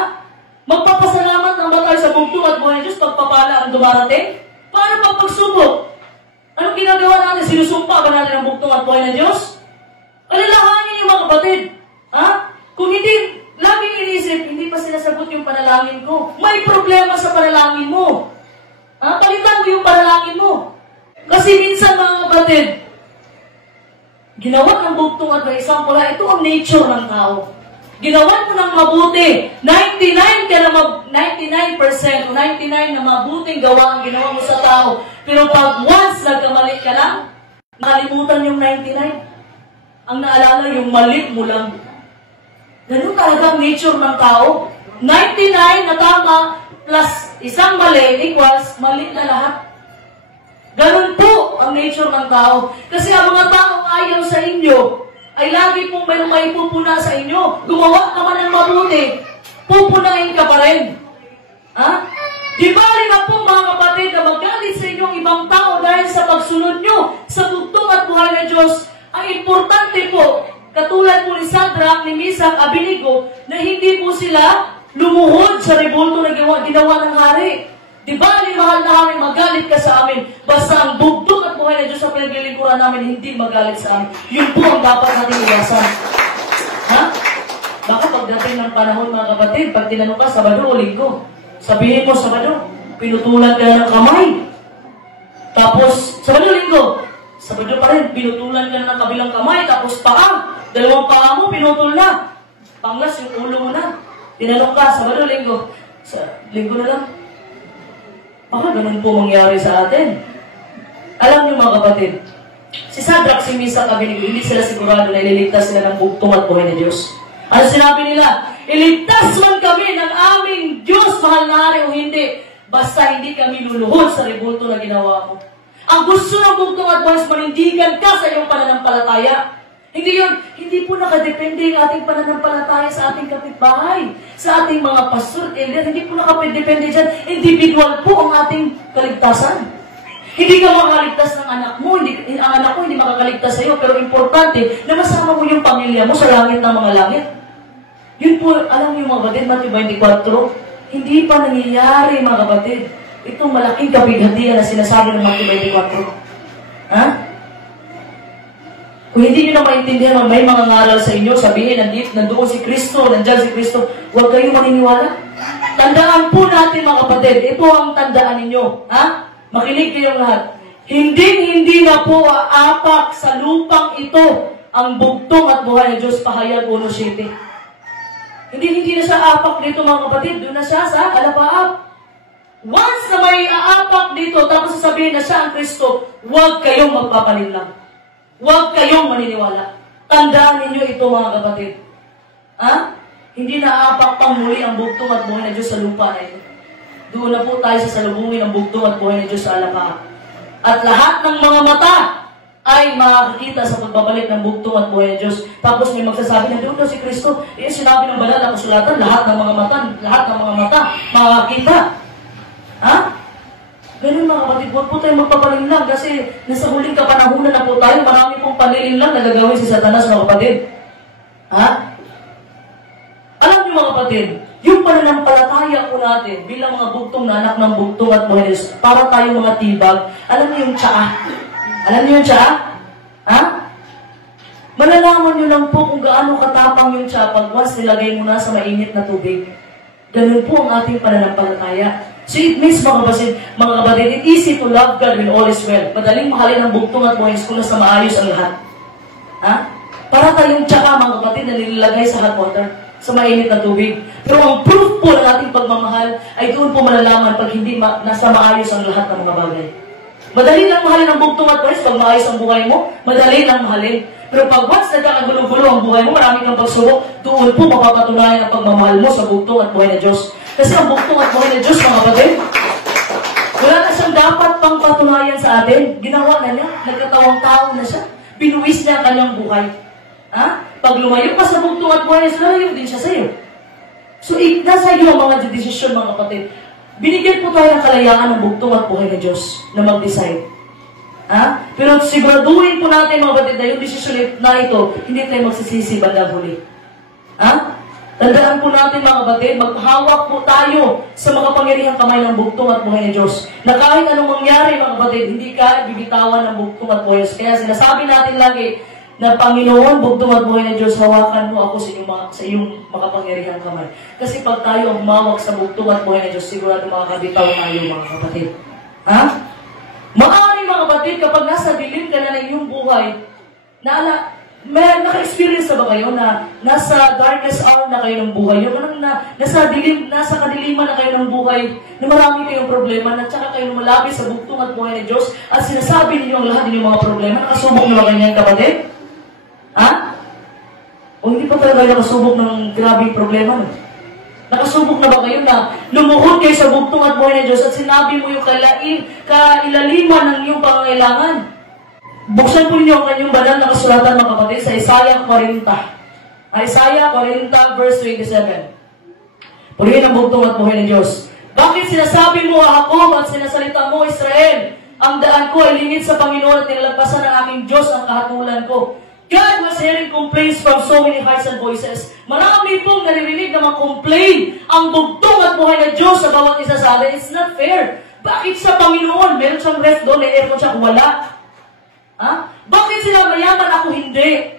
Magpapasalamat ng ba tayo sa bugtong at buhay ng Diyos pagpapala ang dumarating? Paano pag pagsubok? Anong ginagawa natin? Sinusumpa ba natin ang bugtong at buhay ng Diyos? Alalahanin niyo mga kapatid. Ha? Kung hindi, laging inisip, hindi pa sinasagot yung panalangin ko. May problema sa panalangin mo. Ha? Palitan mo yung panalangin mo. Kasi minsan mga kapatid, ginawa ng bugtong at example, ito ang nature ng tao. Ginawa mo ng mabuti. 99% o 99 na mabuting gawa ang ginawa mo sa tao. Pero pag once nagkamali ka lang, nakalimutan yung 99. Ang naalala yung mali mo lang. Ganun talaga ang nature ng tao. 99 na tama plus isang mali equals mali na lahat. Ganun po ang nature ng tao. Kasi ang mga taong ayaw sa inyo, ay lagi pong mayroong maipupuna sa inyo. Gumawa ka man ng mabuti, pupunahin ka pa rin. Ha? Di ba na po mga kapatid na magalit sa inyong ibang tao dahil sa pagsunod nyo sa bugtong at buhay ng Diyos, ang importante po, katulad po ni Shadrach, ni Meshach, Abednego, na hindi po sila lumuhod sa rebulto na ginawa ng hari. Di ba, mahal na hari, magalit ka sa amin. Basta ang bugtong at buhay na Diyos sa pinaglilingkuran namin, hindi magalit sa amin. Yun po ang dapat natin iwasan. Ha? Baka pagdating ng panahon, mga kapatid, pag tinanong ka, Sabado o Linggo, sabihin mo, Sabado, pinutulan ka na ng kamay. Tapos, Sabado o Linggo, Sabado pa rin, pinutulan ka na ng kabilang kamay. Tapos paa, dalawang paa mo, pinutol na. Panglas, yung ulo mo na. Tinanong ka, Sabado o Linggo, Linggo na lang. Baka ganun po mangyari sa atin. Alam niyo mga kapatid, si Shadrach, si Meshach, Abednego, hindi sila sigurado na ililigtas sila ng bugtong at buhay ni Diyos. Ano sinabi nila? Iligtas man kami ng aming Diyos, mahal na hari o hindi, basta hindi kami luluhod sa rebulto na ginawa mo. Ang gusto ng bugtong at buhay, manindigan ka sa iyong pananampalataya. Hindi po nakadepende ang ating pananampalataya sa ating kapitbahay, sa ating mga pastor, elder, hindi po nakadepende dyan. Individual po ang ating kaligtasan. Hindi ka makaligtas ng anak mo, ang anak mo hindi makakaligtas sa iyo, pero importante na masama mo yung pamilya mo sa langit ng mga langit. Yun po, alam niyo mga kapatid, Matthew 24, hindi pa nangyayari mga kapatid, itong malaking kapighatian na sinasabi ng Matthew 24. Ha? Kung hindi nyo na maintindihan, may mga ngaral sa inyo, sabihin, nandoon si Kristo, nandyan si Kristo, huwag kayong maniniwala. Tandaan po natin mga kapatid, ito ang tandaan ninyo. Ha? Makinig kayong lahat. Hindi na po aapak sa lupang ito ang bugtong at buhay ng Diyos, Pahayag 1:7. Hindi na siya aapak dito mga kapatid, doon na siya sa alapaap. Once na may aapak dito, tapos sasabihin na siya ang Kristo, huwag kayong magpapalinlang. Huwag kayong maniniwala. Tandaan ninyo ito mga kapatid. Ha? Hindi na aapak pang muli ang bugtong at buhay ng Diyos sa lupa na ito. Doon na po tayo sa salubungin ang bugtong at buhay ng Diyos sa alapaap. At lahat ng mga mata ay makakita sa pagbabalik ng bugtong at buhay ng Diyos. Tapos may magsasabi na doon daw si Kristo. Sinabi ng banal na kasulatan, lahat ng mga mata makakita. Ha? Ganun mga kapatid, huwag po tayo magpapalinlang kasi nasa huling kapanahunan na po tayo, marami pong panilinlang na gagawin si Satanas mga kapatid. Ha? Alam niyo mga kapatid, yung pananampalataya po natin bilang mga bugtong na anak ng bugtong at buhay ng Diyos, para tayo mga tibag, alam niyo yung tsaa? Alam niyo yung tsaa? Ha? Malalaman niyo lang po kung gaano katapang yung tsaa pag once nilagay mo na sa mainit na tubig. Ganun po ang ating pananampalataya. So it means mga kapatid, it's easy to love God when all is well. Madaling mahalin ang bugtong at buhay kung nasa maayos ang lahat. Ha? Para tayong tsaka mga kapatid na nililagay sa hot water. sa mainit na tubig. Pero ang proof po ng ating pagmamahal ay doon po malalaman pag hindi nasa maayos ang lahat ng mga bagay. Madali lang mahalin ang bugtong at boys pag maayos ang buhay mo, madali lang mahalin. Pero pag once nagkakagulo-gulo ang buhay mo, marami kang pagsubok, doon po mapapatunayan ang pagmamahal mo sa bugtong at buhay na Diyos. Kasi ang bugtong at buhay na Diyos, mga kapatid, wala na siyang dapat pang patunayan sa atin. Ginawa na niya, nagkatawang tao na siya. Binuwis niya ang kanyang buhay. Ha? Pag lumayo ka sa bugtong at buhay na siya, lalayo din siya sa iyo. So, nasa iyo ang mga desisyon, mga kapatid. Binigyan po tayo ng kalayaan ng bugtong at buhay na Diyos na mag-decide. Ha? Pero siguraduhin po natin, mga kapatid, na yung desisyon na ito, hindi tayo magsisisi bandang huli. Ha? Tandaan po natin, mga kapatid, maghawak po tayo sa makapangyarihang kamay ng bugtong at buhay ng Diyos. Na kahit anong mangyari, mga kapatid, hindi ka bibitawan ng bugtong at buhay. Kaya sinasabi natin lagi na Panginoon, bugtong at buhay ng Diyos, hawakan mo ako sa iyong makapangyarihang kamay. Kasi pag tayo ang humawak sa bugtong at buhay ng Diyos, sigurado makakabitaw tayo, mga kapatid. Ha? Maaari, mga kapatid, kapag nasa dilim ka na ng iyong buhay, naka-experience na ba kayo na nasa darkest hour na kayo ng buhay? Yung nasa kadiliman na kayo ng buhay, na marami kayong problema, na tsaka kayo lumalabi sa bugtong at buhay ng Diyos, at sinasabi ninyo ang lahat ninyong mga problema. Nakasubok na ba kayo ngayon, kapatid? Ha? O hindi pa talaga kayo nakasubok ng grabing problema, no? Nakasubok na ba kayo na lumuhod kayo sa bugtong at buhay ng Diyos at sinabi mo yung kailaliman ng iyong pangangailangan? Buksan po ninyo ang kanyang banal na kasulatan, mga kapatid, sa Isaiah 40. Isaiah 40 verse 27. Purihin ang bugtong at buhay ng Diyos. Bakit sinasabi mo, Jacob, at sinasalita mo, Israel, ang daan ko ay lingid sa Panginoon at nilalagpasan ng aming Diyos ang kahatulan ko. God was hearing complaints from so many hearts and voices. Marami pong naririnig na mag-complain ang bugtong at buhay ng Diyos sa bawat isa sa atin. It's not fair. Bakit sa Panginoon, meron siyang ref doon, may aircon siya, wala? Ha? Bakit sila mayaman, ako hindi?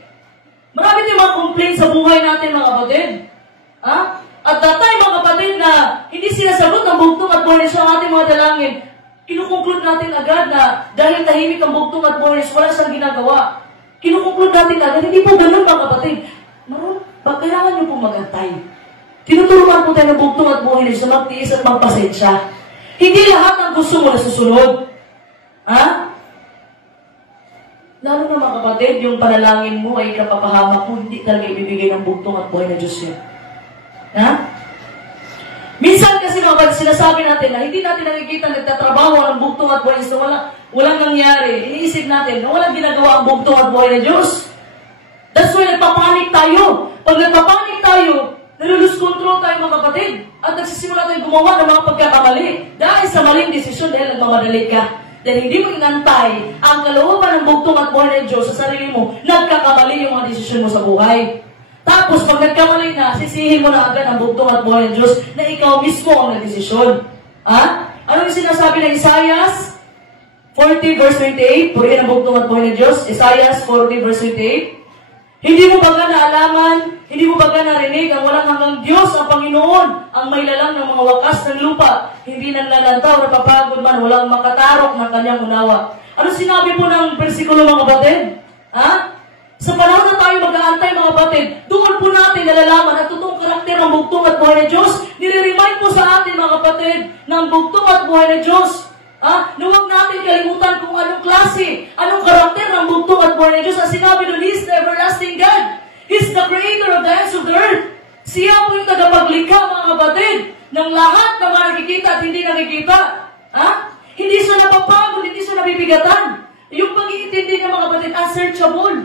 Marami tayong mga complaints sa buhay natin, mga kapatid. Ha? At tatay, mga kapatid, na hindi sinasagot ang bugtong at buhay sa ating mga dalangin, kinukonklud natin agad na dahil tahimik ang bugtong at buhay, wala siyang ginagawa. Kinukonklud natin agad, hindi po ganun, mga kapatid. Kailangan niyo pong mag-antay. Tinuturuan po tayo ng bugtong at buhay sa magtiis at magpasensya. Hindi lahat ng gusto mo na susunod. Ha? Lalo na, mga kapatid, yung panalangin mo ay kapapahamak mo, hindi talaga ibibigay ng bugtong at buhay na Diyos yan. Ha? Minsan kasi, mga kapatid, sinasabi natin na hindi natin nakikita nagtatrabaho ng bugtong at buhay na walang nangyari. Iniisip natin na walang ginagawa ang bugtong at buhay na Diyos. That's why nagpapanik tayo. Pag nagpapanik tayo, nalulus control tayo, mga kapatid. At nagsisimula tayo gumawa ng mga pagkakamali. Dahil sa maling desisyon, dahil nagmamadali ka. Dahil hindi mo inantay ang kalooban ng bugtong at buhay ng Diyos sa sarili mo, nagkakamali yung mga desisyon mo sa buhay. Tapos, pag nagkamali na, sisihin mo na agad ang bugtong at buhay ng Diyos na ikaw mismo ang nagdesisyon. Ha? Ano yung sinasabi ng Isaiah 40 verse 28? Purihin ang bugtong at buhay ng Diyos. Isaiah 40 verse 28. Hindi mo baga naalaman, hindi mo baga narinig ang walang hanggang Diyos, ang Panginoon, ang may lalang ng mga wakas ng lupa, hindi nanlalantaw, napapagod man, walang makatarok ng kanyang unawa. Ano sinabi po ng versikulo, mga kapatid? Ha? Sa panahon na tayo mag-aantay, mga kapatid, doon po natin nalalaman ang totoong karakter ng bugtong at buhay ng Diyos. Nire-remind po sa atin, mga kapatid, ng bugtong at buhay ng Diyos. Na huwag natin kalimutan kung anong klase, anong karakter ng bugtong at buhay ng Diyos. Ang sinabi doon, He's the everlasting God. He's the creator of the ends of the earth. Siya po yung tagapaglikha, mga kapatid, ng lahat na mga nakikita at hindi nakikita. Hindi siya napapagod, hindi siya nabibigatan. Yung pag-iintindi niya, mga kapatid, unsearchable.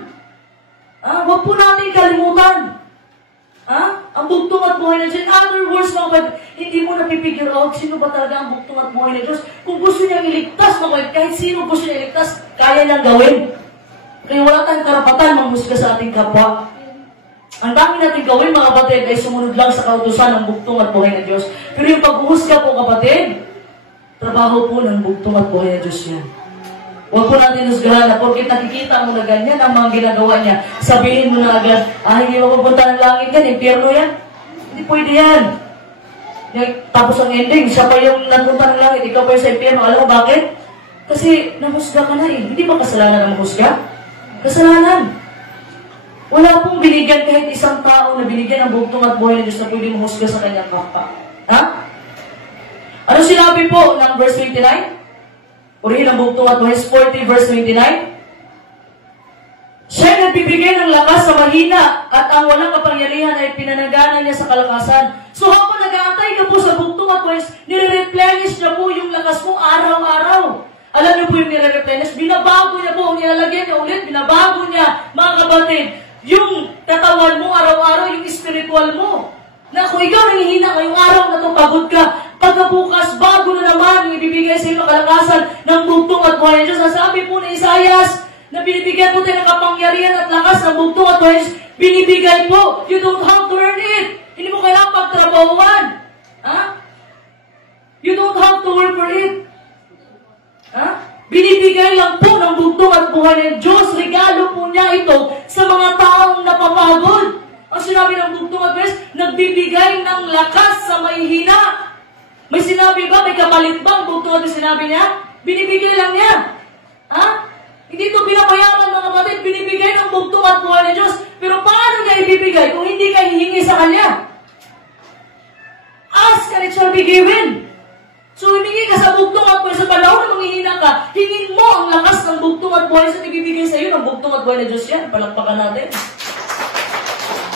Huwag po natin kalimutan. Ang bugtong at buhay na Diyos. In other words, mga kapatid, hindi mo napipigure out sino ba talaga ang bugtong at buhay na Diyos. Kung gusto niyang iligtas, mga kapatid, kahit sino gusto niyang iligtas, kaya niyang gawin. Kaya wala tayong karapatan manghusga sa ating kapwa. Ang dami natin gawin, mga kapatid, ay sumunod lang sa kautusan ng bugtong at buhay na Diyos. Pero yung paghuhusga po, kapatid, trabaho po ng bugtong at buhay na Diyos yan. Huwag po natin husgahan na porkit nakikita mo na ganyan ang mga ginagawa niya, sabihin mo na agad, hindi mapupunta ng langit yan, impyerno yan. Hindi pwede yan. Tapos ang ending, siya pa yung napunta ng langit, ikaw pa yung sa impyerno. Alam mo bakit? Kasi nahusga ka na eh. Hindi ba kasalanan ang mahusga? Kasalanan. Wala pong binigyan kahit isang tao na binigyan ng bugtong at buhay ng Diyos na pwede mahusga sa kanyang kapwa. Ha? Ano sinabi po ng verse 29? Purihin ang bugtong at buhay, 40 verse 29. Siya nagbibigay ng lakas sa mahina at ang walang kapangyarihan ay pinanaganan niya sa kalakasan. So habang nag-aantay ka po sa bugtong at buhay, nire-replenish niya po yung lakas mo araw-araw. Alam niyo po yung nire-replenish? Binabago niya po, nilalagyan niya ulit, binabago niya, mga kapatid. Yung katawan mo araw-araw, yung spiritual mo. Na kung ikaw nangihina ngayong araw na ito, pagod ka, pagkabukas, bago na naman yung ibibigay sa iyo kalakasan ng bugtong at buhay ng Diyos. Nasabi po ni Isaias, na binibigyan po tayo ng kapangyarihan at lakas ng bugtong at buhay ng Diyos, binibigay po. You don't have to earn it. Hindi mo kailangan pagtrabahuan. Ha? You don't have to work for it. Ha? Binibigay lang po ng bugtong at buhay ng Diyos. Regalo po niya ito sa mga taong napapagod. Ang sinabi ng bugtong at buhay, nagbibigay ng lakas sa may hina. May sinabi ba? May kapalit ba ang bugtong at buhay sinabi niya? Binibigay lang niya. Ha? Hindi ito pinabayaran mga kapatid. Binibigay ng bugtong at buhay ng Diyos. Pero paano niya ibibigay kung hindi ka hihingi sa Kanya? Ask and it shall be given. So, humingi ka sa bugtong at buhay. Sa panahon na manghihina ka, hingin mo ang lakas ng bugtong at buhay sa ibibigay sa iyo ng bugtong at buhay ng Diyos yan. Palakpakan natin.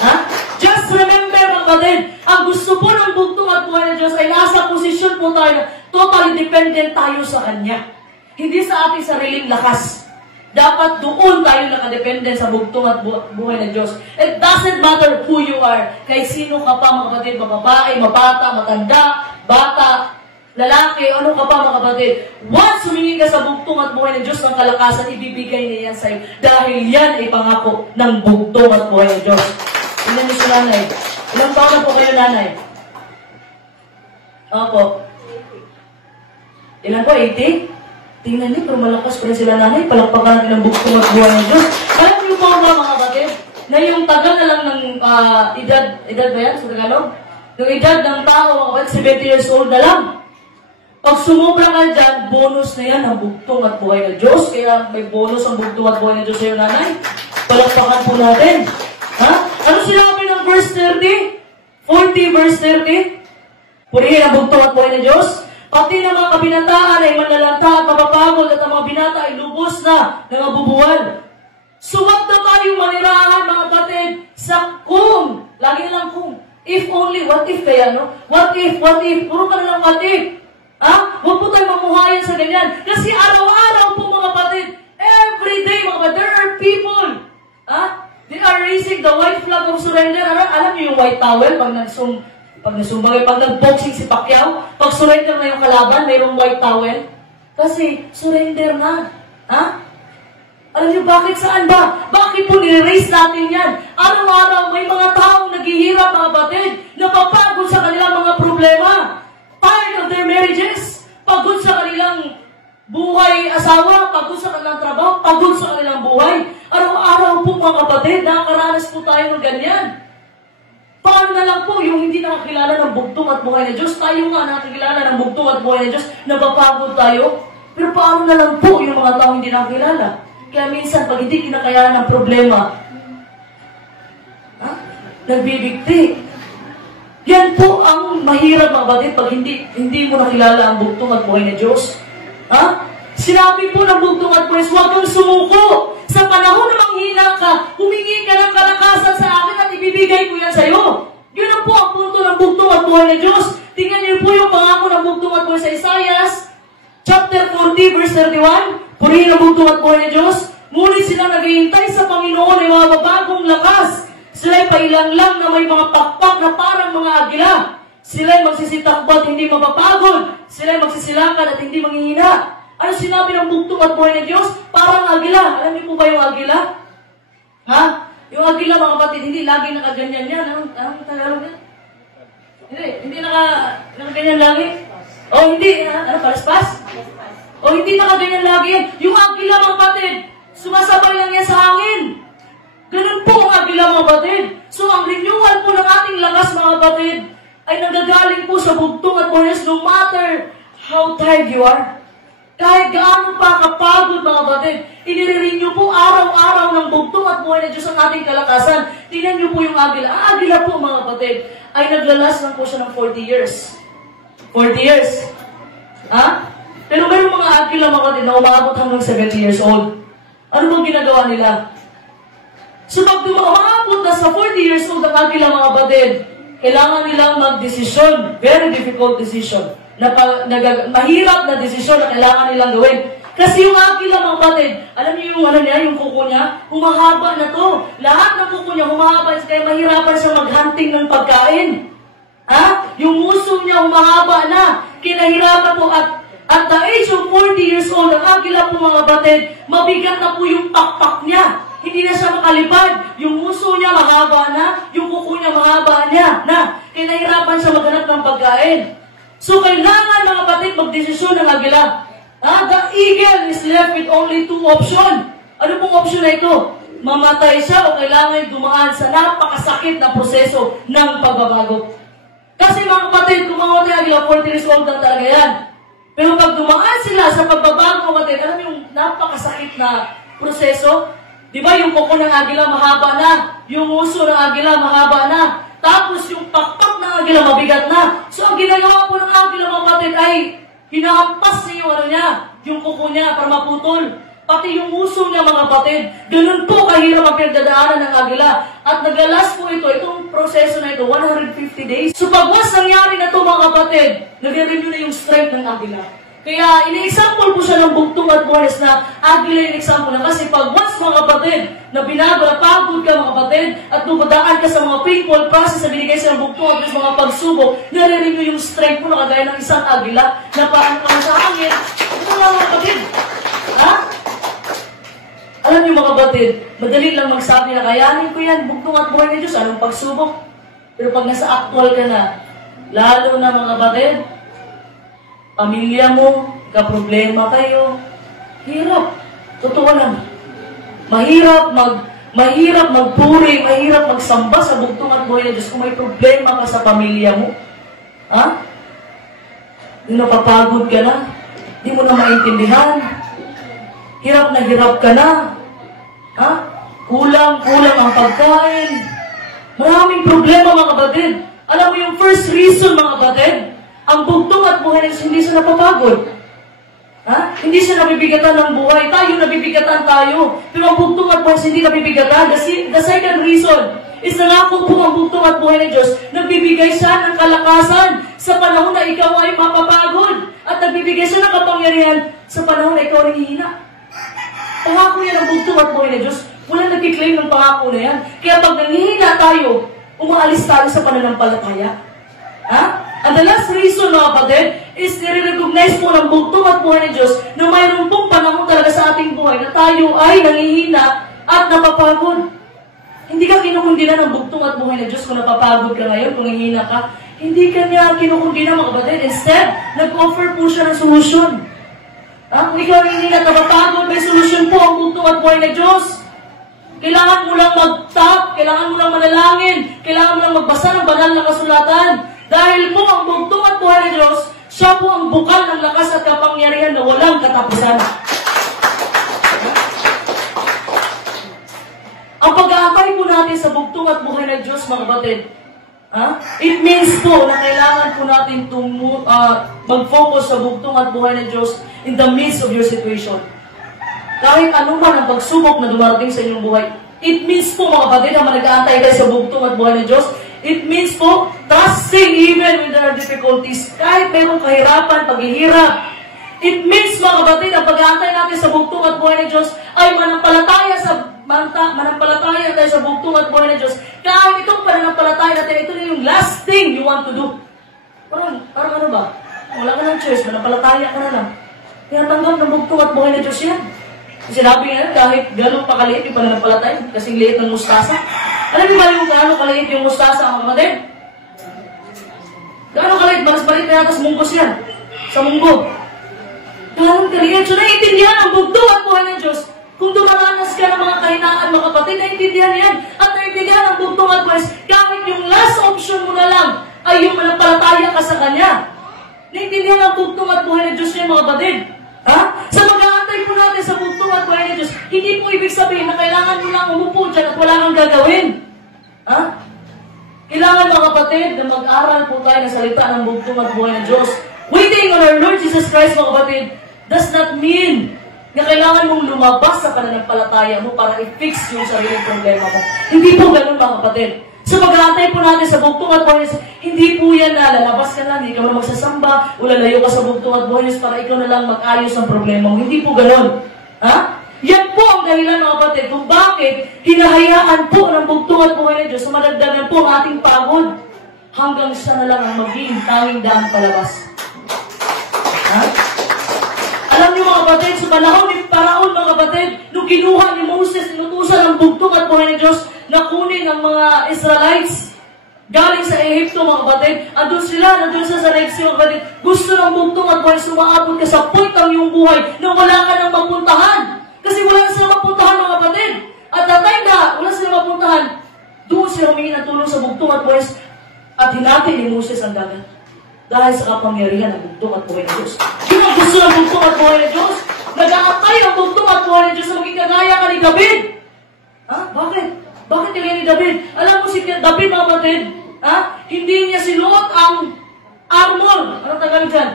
Ha? Just remember, mga kapatid, ang gusto po ng bugtong at buhay ng Diyos ay nasa posisyon po tayo na totally dependent tayo sa Kanya. Hindi sa ating sariling lakas. Dapat doon tayo nakadependent sa bugtong at buhay ng Diyos. It doesn't matter who you are. Kahit sino ka pa, mga kapatid, mababae, mabata, matanda, bata, lalaki, ano ka pa mga kapatid, once humingi ka sa bugtong at buhay ng Diyos ng kalakasan, ibibigay niya yan sa iyo. Dahil yan ay pangako ng bugtong at buhay ng Diyos. Tingnan niyo si nanay. Ilang taon na po kayo, nanay? Opo. Ilan po? 80? Tingnan niyo, pero malakas pa rin sila, nanay. Palakpakan natin ng bugtong at buhay ng Diyos. Alam niyo po ba mga kapatid, na yung tagal na lang ng edad ba yan sa Tagalog? Yung edad ng tao, mga kapatid, 70 years old na lang. Pag sumubra ka dyan, bonus na yan ang bugtong at buhay ng Diyos. Kaya may bonus ang bugtong at buhay ng Diyos sa'yo, nanay. Palakpakan po natin. Ha? Ano sinabi ng verse 30? 40 verse 30? Purihin ang bugtong at buhay ng Diyos. Pati ng mga kabinataan ay manlalanta at mapapagod at ang mga binata ay lubos na nangabubuhan. So wag na tayo manirahan, mga kapatid, sa kung. Lagi na lang kung. If only, what if kaya, no? What if? Puro ka na lang what if. Ha? Huwag po tayo mamuhayan sa ganyan. Kasi araw-araw po mga kapatid, every day mga kapatid, there are people, they are raising the white flag of surrender. Alam niyo yung white towel, pag nag-boxing si Pacquiao, pag surrender na yung kalaban, mayroong white towel. Kasi surrender na. Ha? Alam niyo bakit? Saan ba? Bakit po nire-raise natin yan? Araw-araw may mga taong naghihirap mga kapatid, napapagod sa kanilang mga problema. Tired of their marriages, pagod sa kanilang buhay asawa, pagod sa kanilang trabaho, pagod sa kanilang buhay. Araw-araw po mga kapatid, nakakaranas po tayo ng ganyan. Paano na lang po yung hindi nakakilala ng bugtong at buhay ng Diyos? Tayo nga nakakilala ng bugtong at buhay ng Diyos, napapagod tayo. Pero paano na lang po yung mga tao hindi nakakilala? Kaya minsan, pag hindi kinakayanan ng problema, nagbibigti. Yan po ang mahirap mga kapatid pag hindi mo nakilala ang bugtong at buhay ng Diyos. Ha? Sinabi po ng bugtong at buhay, huwag kang sumuko. Sa panahon na manghina ka, humingi ka ng kalakasan sa akin at ibibigay ko yan sa iyo. Yun ang po ang punto ng bugtong at buhay ng Diyos. Tingnan niyo po yung pangako ng bugtong at buhay sa Isaias, chapter 40, verse 31. Purihin ang bugtong at buhay ng Diyos. Ngunit sila naghihintay sa Panginoon ay mga bagong lakas. Sila'y pailang lang na may mga pakpak na parang mga agila. Sila'y magsisitakbo at hindi mapapagod. Sila'y magsisilakan at hindi manghihina. Ano sinabi ng bugtong at buhay ng Diyos? Parang agila. Alam niyo po ba yung agila? Ha? Yung agila mga kapatid, hindi lagi nakaganyan yan. Anong Tagalog yan? Hindi nakaganyan lagi. O hindi, palaspas? O hindi nakaganyan lagi yan. Yung agila mga kapatid, sumasabay lang yan sa hangin. Ganun po ang agila mga kapatid. So ang renewal po ng ating lakas mga kapatid ay nagagaling po sa bugtong at buhay no matter how tired you are. Kahit gaano pa kapagod mga kapatid, inirenew po araw-araw ng bugtong at buhay na Diyos ang ating kalakasan. Tingnan niyo po yung agila. Ang agila po mga kapatid, ay naglalas lang po siya ng 40 years. 40 years. Ha? Pero mayroong mga agila mga kapatid na umaabot hanggang 70 years old. Ano bang ginagawa nila? So pag umaabot na sa 40 years old ang agila mga kapatid, kailangan nilang mag-desisyon. Very difficult decision. Mahirap na desisyon na kailangan nilang gawin. Kasi yung agila mga kapatid, alam niyo yung yung kuko niya, humahaba na to. Lahat ng kuko niya humahaba, kaya mahirapan siya maghunting ng pagkain. Ha? Yung muso niya humahaba na. Kinahirapan po at the age of 40 years old, ang agila po mga kapatid, mabigat na po yung pakpak niya. Hindi na siya makalipad. Yung muso niya mahaba na, yung kuko niya mahaba niya. Kinahirapan siya maghanap ng pagkain. So, kailangan mga kapatid magdesisyon ng agila. The eagle is left with only 2 options. Ano pong option na ito? Mamatay siya o kailangan dumaan sa napakasakit na proseso ng pagbabago. Kasi mga kapatid, kung mamatay ang agila, 40 years old lang talaga yan. Pero pag dumaan sila sa pagbabago, kapatid, alam yung napakasakit na proseso? Di ba yung kuko ng agila mahaba na? Yung uso ng agila mahaba na? Tapos yung pakpak ng agila mabigat na. So ang ginagawa po ng agila mga kapatid ay hinahampas niya yung kuko niya para maputol. Pati yung uso niya mga kapatid. Ganun po kahirap ang pinagdadaanan ng agila. At naglalas po itong proseso na ito, 150 days. So pag once nangyari na ito mga kapatid, nag-renew na yung strength ng agila. Kaya ini-example po siya ng bugtong at buhanes na agila yung example na kasi pag once mga kapatid na pagod ka mga kapatid at dumadaan ka sa mga painful process na binigay sa bugtong at mga pagsubok, nare-renew yung strength mo na kagaya ng isang agila na parang sa hangin. Ito mga kapatid. Ha? Alam niyo mga kapatid, madali lang magsabi na kayanin ko yan, bugtong at buhay ni Diyos, anong pagsubok? Pero pag nasa actual ka na, lalo na mga kapatid, pamilya mo, kaproblema kayo, hirap. Totoo lang. Mahirap magpuri, mahirap magsamba sa bugtong at buhay ni Diyos kung may problema ka sa pamilya mo. Ha? Napapagod ka na, di mo na maintindihan. Hirap na hirap ka na. Ha? Kulang ang pagkain. Maraming problema mga kapatid. Alam mo yung first reason mga kapatid, ang bugtong at buhay na hindi siya napapagod. Ha? Hindi siya nabibigatan ng buhay. Tayo nabibigatan tayo. Pero ang bugtong at buhay hindi nabibigatan. The second reason is nangako po ang bugtong at buhay ng Diyos. Nagbibigay siya ng kalakasan sa panahon na ikaw ay mapapagod. At nagbibigay siya ng kapangyarihan sa panahon na ikaw ay hihina. Pangako yan ang bugtong at buhay ng Diyos. Walang nag-claim ng pangako na yan. Kaya pag nanghihina tayo, umaalis tayo sa pananampalataya. Ha? And the last reason mga kapatid is nire-recognize po ng bugtong at buhay ng Diyos na mayroon pong panahon talaga sa ating buhay na tayo ay nanghihina at napapagod. Hindi ka kinukundina ng bugtong at buhay ng Diyos kung napapagod ka ngayon, kung nanghihina ka. Hindi ka niya kinukundina mga kapatid. Instead, nag-offer po siya ng solusyon. Kung ikaw nanghihina at napapagod, may solusyon po ang bugtong at buhay ng Diyos. Kailangan mo lang mag-tap, kailangan mo lang manalangin, kailangan mo lang magbasa ng banal na kasulatan. Dahil po ang bugtong at buhay ng Diyos, siya po ang bukal ng lakas at kapangyarihan na walang katapusan. Ang pag-aakay po natin sa bugtong at buhay ng Diyos, mga kapatid, it means po na kailangan po natin mag-focus sa bugtong at buhay ng Diyos in the midst of your situation. Kahit anuman ang pagsubok na dumarating sa inyong buhay, it means po mga kapatid na nag-aantay kayo sa bugtong at buhay ng Diyos. It means po, trusting even when there are difficulties. Kahit mayroong kahirapan, paghihirap. It means mga kapatid, ang pag-aantay natin sa bugtong at buhay ng Diyos ay manampalataya tayo sa bugtong at buhay ng Diyos. Kahit itong pananampalataya natin, ito na yung last thing you want to do. Parang ano ba? Wala ka ng choice, manampalataya ka na lang. Kaya tanggap ng bugtong at buhay ng Diyos yan. Sinabi nga kahit gano'ng pakaliit yung pananampalataya, kasing liit ng mustasa. Alam niyo ba yung gano'ng kaliit yung mustasa ang kapatid? Gano'ng kaliit? Mas balik na yata sa munggos yan. Sa munggo. Gano'ng kaliit. So naiintindihan ang bugtong at buhay ng Diyos. Kung dumaranas ka ng mga kahinaan mga kapatid, naiintindihan yan. At naiintindihan ang bugtong at buhay. Kahit yung last option mo na lang ay yung manampalataya ka sa Kanya. Naiintindihan ang bugtong at buhay ng Diyos niya mga kapatid. Ha? Sa mag-aantay po natin sa bugtong at buhay ni Diyos, hindi po ibig sabihin na kailangan mo lang umupo dyan at wala kang gagawin. Ha? Kailangan mga kapatid na mag-aral po tayo ng salita ng bugtong at buhay ng Diyos. Waiting on our Lord Jesus Christ, mga kapatid, does not mean na kailangan mong lumabas sa pananampalataya mo para i-fix yung sariling problema mo. Hindi po ganun, mga kapatid. Sa pag-aantay po natin sa bugtong at buhay, hindi po yan na lalabas ka lang, hindi ka mo magsasamba, o lalayo ka sa bugtong at buhay para ikaw na lang mag-ayos ang problema mo. Hindi po ganun. Ha? Yan po ang dahilan, mga kapatid, kung bakit hinahayaan po ng bugtong at buhay ng Diyos sa madagdagan po ang ating pagod hanggang siya na lang ang maging tanging daan palabas. Ha? Alam niyo, mga kapatid, sa panahon ni Paraon, mga kapatid, nung kinuha ni Moses, inutusan ng bugtong at buhay ng Diyos na kunin ang mga Israelites galing sa Ehipto, mga kapatid. Andun sila, nandun sa Red Sea, mga kapatid. Gusto ng bugtong at buhay, sumaabot ka sa point ang iyong buhay na wala ka nang mapuntahan. Kasi wala sila mapuntahan, mga kapatid. At the time na wala sila mapuntahan, doon sila humingi ng tulong sa bugtong at buhay at hinati ni Moses ang dagat. Dahil sa kapangyarihan ng bugtong at buhay ng Diyos. Yun ang gusto ng bugtong at buhay ng Diyos. Nag-aakay ang bugtong at buhay ng Diyos na maging kagaya ka ni David. Ha? Bakit? Bakit kagaya ni David? Alam mo si David, mga kapatid, ha? Hindi niya sinuot ang armor. Anong tagalog dyan?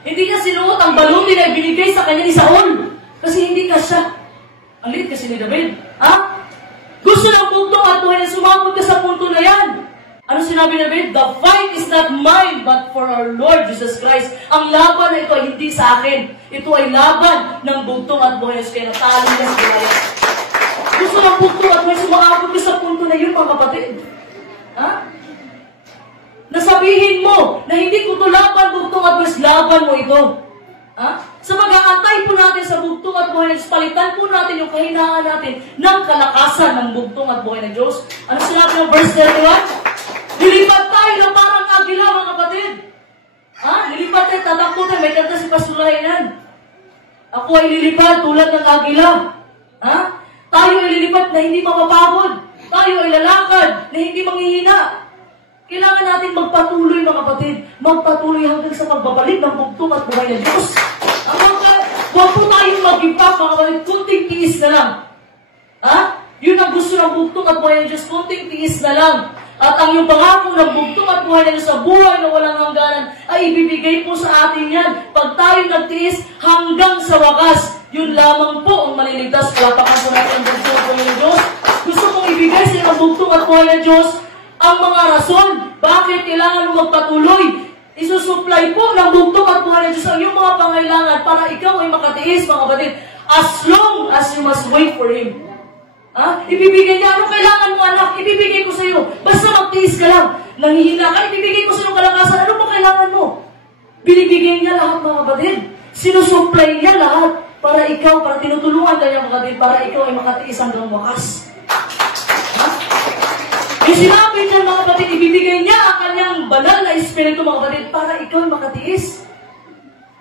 Hindi niya sinuot ang baluti na ibinigay sa kanya ni Saul. Kasi hindi ka siya. Ang liit kasi ni David. Ha? Gusto ng bugtong at buhay na sumabot ka sa punto na yan. Ano sinabi ni David? The fight is not mine, but for our Lord Jesus Christ. Ang laban na ito ay hindi sa akin. Ito ay laban ng bugtong at buhay. Kaya natalo niya sa Goliath. Gusto ng bugtong at buhay sumabot ka sa punto na yun, mga kapatid. Ha? Nasabihin mo na hindi ko ito laban, bugtong at buhay, laban mo ito. Ha? Sa mag-aantay po natin sa bugtong at buhay ng Diyos, palitan po natin yung kahinaan natin ng kalakasan ng bugtong at buhay ng Diyos. Ano sinabi ng verse 31? Lilipad tayo na parang agila, mga kapatid. Ha? Lilipad tayo, tatakbo tayo. May kanta si Pastulayan yan. Ako ay lilipad tulad ng agila. Ha? Tayo ay lilipad na hindi mapapagod. Tayo ay lalakad na hindi manghihina. Kailangan natin magpatuloy, mga kapatid. Magpatuloy hanggang sa pagbabalik ng bugtong at buhay ng Diyos. Huwag po tayong mag-give up, mga kapatid. Kunting tiis na lang. Ha? Yun ang gusto ng bugtong at buhay ng Diyos. Kunting tiis na lang. At ang yung pangako ng bugtong at buhay na sa buhay na walang hangganan ay ibibigay po sa atin yan. Pag tayo nagtiis hanggang sa wakas, yun lamang po ang maliligtas. Palapakan po natin ang bugtong at buhay ng Diyos. Gusto kong ibigay sa ng bugtong at buhay ng Diyos ang mga rason bakit kailangan mo magpatuloy. Isusupply po ng bugtong at buhay ng Diyos ang iyong mga pangailangan para ikaw ay makatiis, mga kapatid, as long as you must wait for Him. Ha? Ibibigay niya, ano kailangan mo, anak? Ibibigay ko sa iyo. Basta magtiis ka lang. Nanghihina ka, ibibigay ko sa iyo kalakasan. Ano ba kailangan mo? Binibigay niya lahat, mga kapatid. Sinusupply niya lahat para ikaw, para tinutulungan kanya, mga kapatid, para ikaw ay makatiis hanggang wakas. Ha? Yung sinabi niya, mga kapatid, ibibigay niya ang kanyang banal na espiritu, mga kapatid, para ikaw ay makatiis.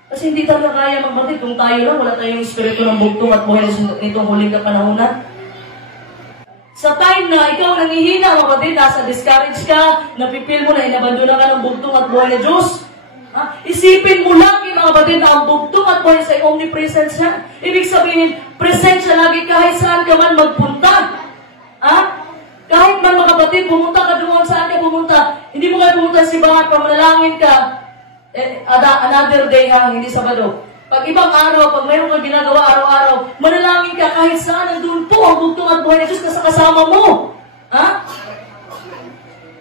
Kasi hindi talaga kaya, mga kapatid, kung tayo lang, wala tayong espiritu ng bugtong at buhay nitong huling kapanahunan. Sa time na ikaw nangihina, mga kapatid, nasa discourage ka, napipil mo na inabandona ka ng bugtong at buhay na Diyos. Ha? Isipin mo lagi, mga kapatid, na ang bugtong at buhay sa omnipresence siya. Ibig sabihin, present siya lagi kahit saan ka man magpunta. Ha? Kahit man, mga kapatid, pumunta ka doon, saan ka pumunta. Hindi mo kayo pumunta sa simbahan, pamanalangin ka, another day ha, hindi Sabado. Pag ibang araw, pag mayroon kang ginagawa araw-araw, manalangin ka kahit saan, nandun po ang bugtong at buhay ng Diyos na kasama mo. Ha?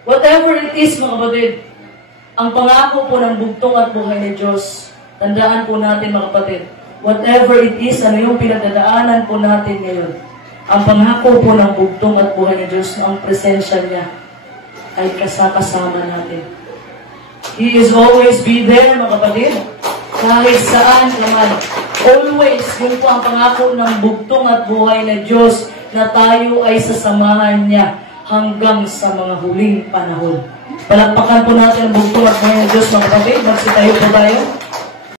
Whatever it is, mga kapatid, ang pangako po ng bugtong at buhay ng Diyos, tandaan po natin, mga kapatid, whatever it is, ano yung pinagdadaanan po natin ngayon, ang pangako po ng bugtong at buhay ng Diyos, ang presensya niya, ay kasama natin. He is always be there, mga kapatid. Kahit saan naman, always, yun po ang pangako ng bugtong at buhay na Diyos na tayo ay sasamahan niya hanggang sa mga huling panahon. Palakpakan po natin ang bugtong at buhay na Diyos, mga kapatid. Magsitayo po tayo.